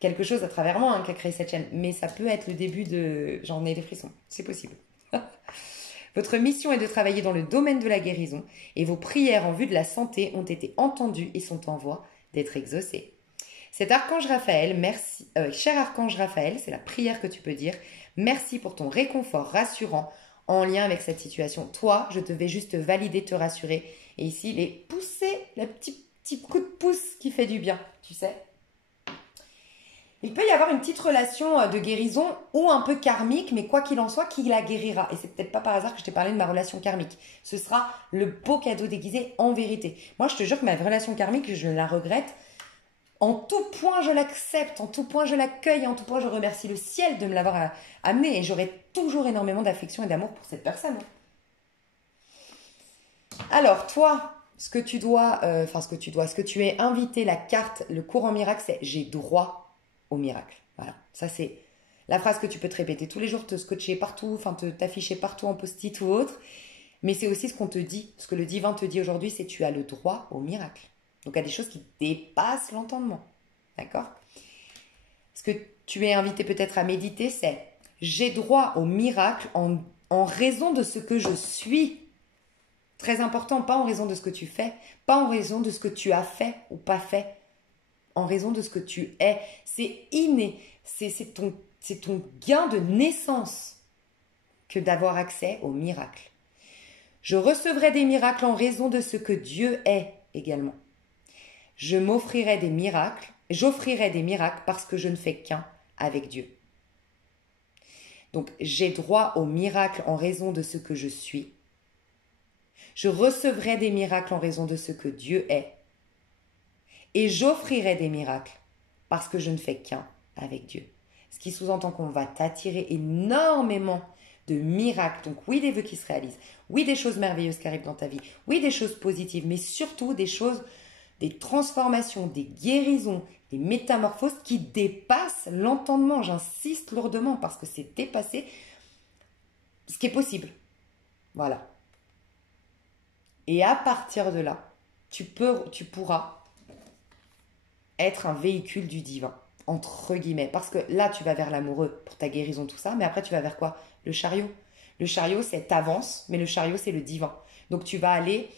quelque chose à travers moi hein, qui a créé cette chaîne. Mais ça peut être le début de... J'en ai des frissons. C'est possible. Votre mission est de travailler dans le domaine de la guérison et vos prières en vue de la santé ont été entendues et sont en voie d'être exaucées. Cet archange Raphaël, merci, cher archange Raphaël, c'est la prière que tu peux dire. Merci pour ton réconfort rassurant en lien avec cette situation. Toi, je te vais juste valider, te rassurer. Et ici, les pousser, le petit coup de pouce qui fait du bien, tu sais. Il peut y avoir une petite relation de guérison ou un peu karmique, mais quoi qu'il en soit, qui la guérira. Et c'est peut-être pas par hasard que je t'ai parlé de ma relation karmique. Ce sera le beau cadeau déguisé en vérité. Moi, je te jure que ma relation karmique, je la regrette. En tout point, je l'accepte. En tout point, je l'accueille. En tout point, je remercie le ciel de me l'avoir amenée. Et j'aurai toujours énormément d'affection et d'amour pour cette personne. Alors, toi, ce que tu es invité, la carte, le courant miracle, c'est j'ai droit au miracle. Voilà, ça c'est la phrase que tu peux te répéter tous les jours, te scotcher partout, enfin t'afficher partout en post-it ou autre. Mais c'est aussi ce qu'on te dit, ce que le divin te dit aujourd'hui, c'est tu as le droit au miracle. Donc à des choses qui dépassent l'entendement. D'accord? Ce que tu es invité peut-être à méditer, c'est j'ai droit au miracle en raison de ce que je suis. Très important, pas en raison de ce que tu fais, pas en raison de ce que tu as fait ou pas fait. En raison de ce que tu es. C'est inné. C'est ton gain de naissance que d'avoir accès au miracle. Je recevrai des miracles en raison de ce que Dieu est également. J'offrirai des miracles parce que je ne fais qu'un avec Dieu. Donc, j'ai droit au miracle en raison de ce que je suis. Je recevrai des miracles en raison de ce que Dieu est. Et j'offrirai des miracles parce que je ne fais qu'un avec Dieu. Ce qui sous-entend qu'on va t'attirer énormément de miracles. Donc oui, des vœux qui se réalisent. Oui, des choses merveilleuses qui arrivent dans ta vie. Oui, des choses positives, mais surtout des choses, des transformations, des guérisons, des métamorphoses qui dépassent l'entendement. J'insiste lourdement parce que c'est dépasser ce qui est possible. Voilà. Et à partir de là, tu pourras être un véhicule du divin, entre guillemets. Parce que là, tu vas vers l'amoureux pour ta guérison, tout ça. Mais après, tu vas vers quoi? Le chariot. Le chariot, c'est t'avances, mais le chariot, c'est le divin. Donc, tu vas aller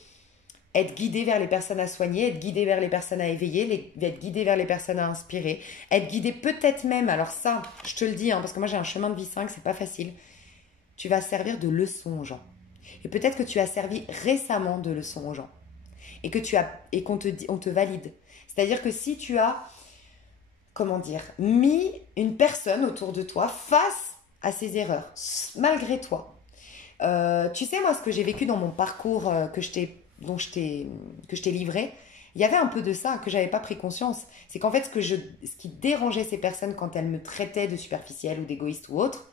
être guidé vers les personnes à soigner, être guidé vers les personnes à éveiller, être guidé vers les personnes à inspirer, être guidé peut-être même, alors ça, je te le dis, hein, parce que moi, j'ai un chemin de vie 5, c'est pas facile. Tu vas servir de leçon aux gens. Et peut-être que tu as servi récemment de leçon aux gens. Et qu'on te valide. C'est-à-dire que si tu as, comment dire, mis une personne autour de toi face à ses erreurs, malgré toi. Tu sais, moi, ce que j'ai vécu dans mon parcours que je t'ai livré, il y avait un peu de ça que j'avais pas pris conscience. C'est qu'en fait, ce qui dérangeait ces personnes quand elles me traitaient de superficielle ou d'égoïste ou autre,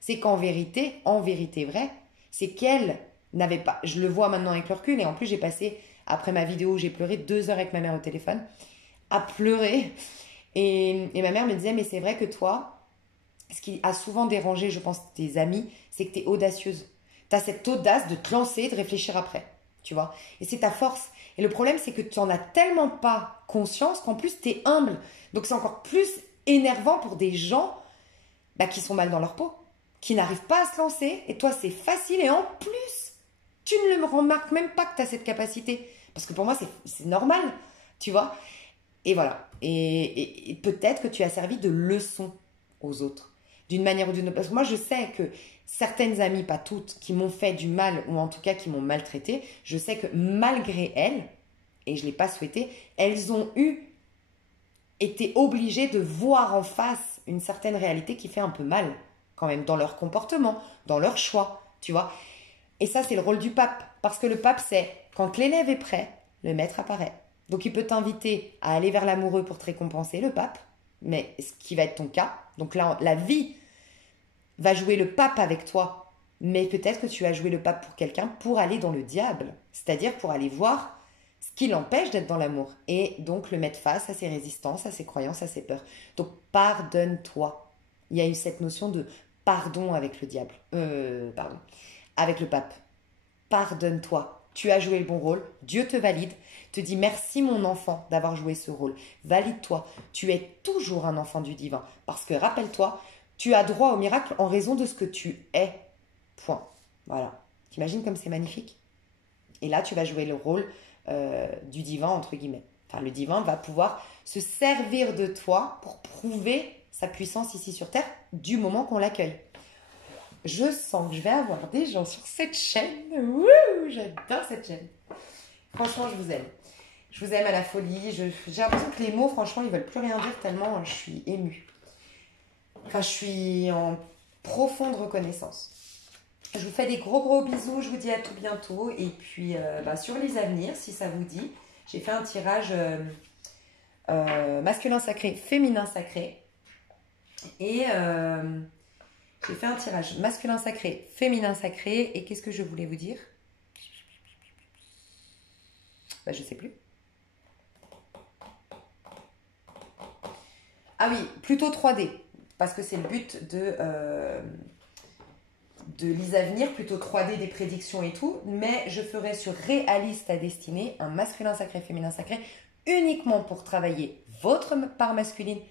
c'est qu'en vérité vrai, c'est qu'elles n'avaient pas, je le vois maintenant avec le recul, et en plus j'ai passé, après ma vidéo où j'ai pleuré 2 heures avec ma mère au téléphone, à pleurer, et ma mère me disait, mais c'est vrai que toi, ce qui a souvent dérangé, je pense, tes amis, c'est que tu es audacieuse. Tu as cette audace de te lancer, de réfléchir après, tu vois, et c'est ta force. Et le problème, c'est que tu n'en as tellement pas conscience qu'en plus, tu es humble. Donc c'est encore plus énervant pour des gens qui sont mal dans leur peau, qui n'arrivent pas à se lancer, et toi c'est facile, et en plus tu ne le remarques même pas que tu as cette capacité, parce que pour moi c'est normal, tu vois, et voilà, et peut-être que tu as servi de leçon aux autres, d'une manière ou d'une autre, parce que moi je sais que certaines amies, pas toutes, qui m'ont fait du mal, ou en tout cas qui m'ont maltraité, je sais que malgré elles, et je ne l'ai pas souhaité, elles ont été obligées de voir en face une certaine réalité qui fait un peu mal, quand même, dans leur comportement, dans leur choix, tu vois. Et ça, c'est le rôle du pape. Parce que le pape, c'est quand l'élève est prêt, le maître apparaît. Donc, il peut t'inviter à aller vers l'amoureux pour te récompenser, le pape, mais ce qui va être ton cas. Donc là, la vie va jouer le pape avec toi, mais peut-être que tu vas jouer le pape pour quelqu'un pour aller dans le diable, c'est-à-dire pour aller voir ce qui l'empêche d'être dans l'amour, et donc le mettre face à ses résistances, à ses croyances, à ses peurs. Donc, pardonne-toi. Il y a eu cette notion de pardon avec le diable. Avec le pape. Pardonne-toi. Tu as joué le bon rôle. Dieu te valide. Te dit merci mon enfant d'avoir joué ce rôle. Valide-toi. Tu es toujours un enfant du divin. Parce que rappelle-toi, tu as droit au miracle en raison de ce que tu es. Point. Voilà. T'imagines comme c'est magnifique? Et là, tu vas jouer le rôle du divin, entre guillemets. Enfin, le divin va pouvoir se servir de toi pour prouver sa puissance ici sur Terre du moment qu'on l'accueille. Je sens que je vais avoir des gens sur cette chaîne. Wouh, j'adore cette chaîne. Franchement, je vous aime. Je vous aime à la folie. J'ai l'impression que les mots, franchement, ils veulent plus rien dire tellement je suis émue. Enfin, je suis en profonde reconnaissance. Je vous fais des gros bisous. Je vous dis à tout bientôt. Et puis, sur les avenirs, si ça vous dit, j'ai fait un tirage masculin sacré, féminin sacré. Et j'ai fait un tirage masculin sacré, féminin sacré. Et qu'est-ce que je voulais vous dire? Je sais plus. Ah oui, plutôt 3D. Parce que c'est le but de l'Isavenir, plutôt 3D, des prédictions et tout. Mais je ferai sur Réaliste à destinée un masculin sacré, féminin sacré, uniquement pour travailler votre part masculine et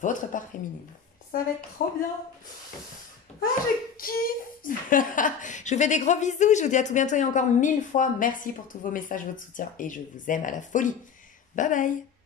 votre part féminine. Ça va être trop bien. Ah, je kiffe. Je vous fais des gros bisous. Je vous dis à tout bientôt et encore 1000 fois merci pour tous vos messages, votre soutien. Et je vous aime à la folie. Bye bye.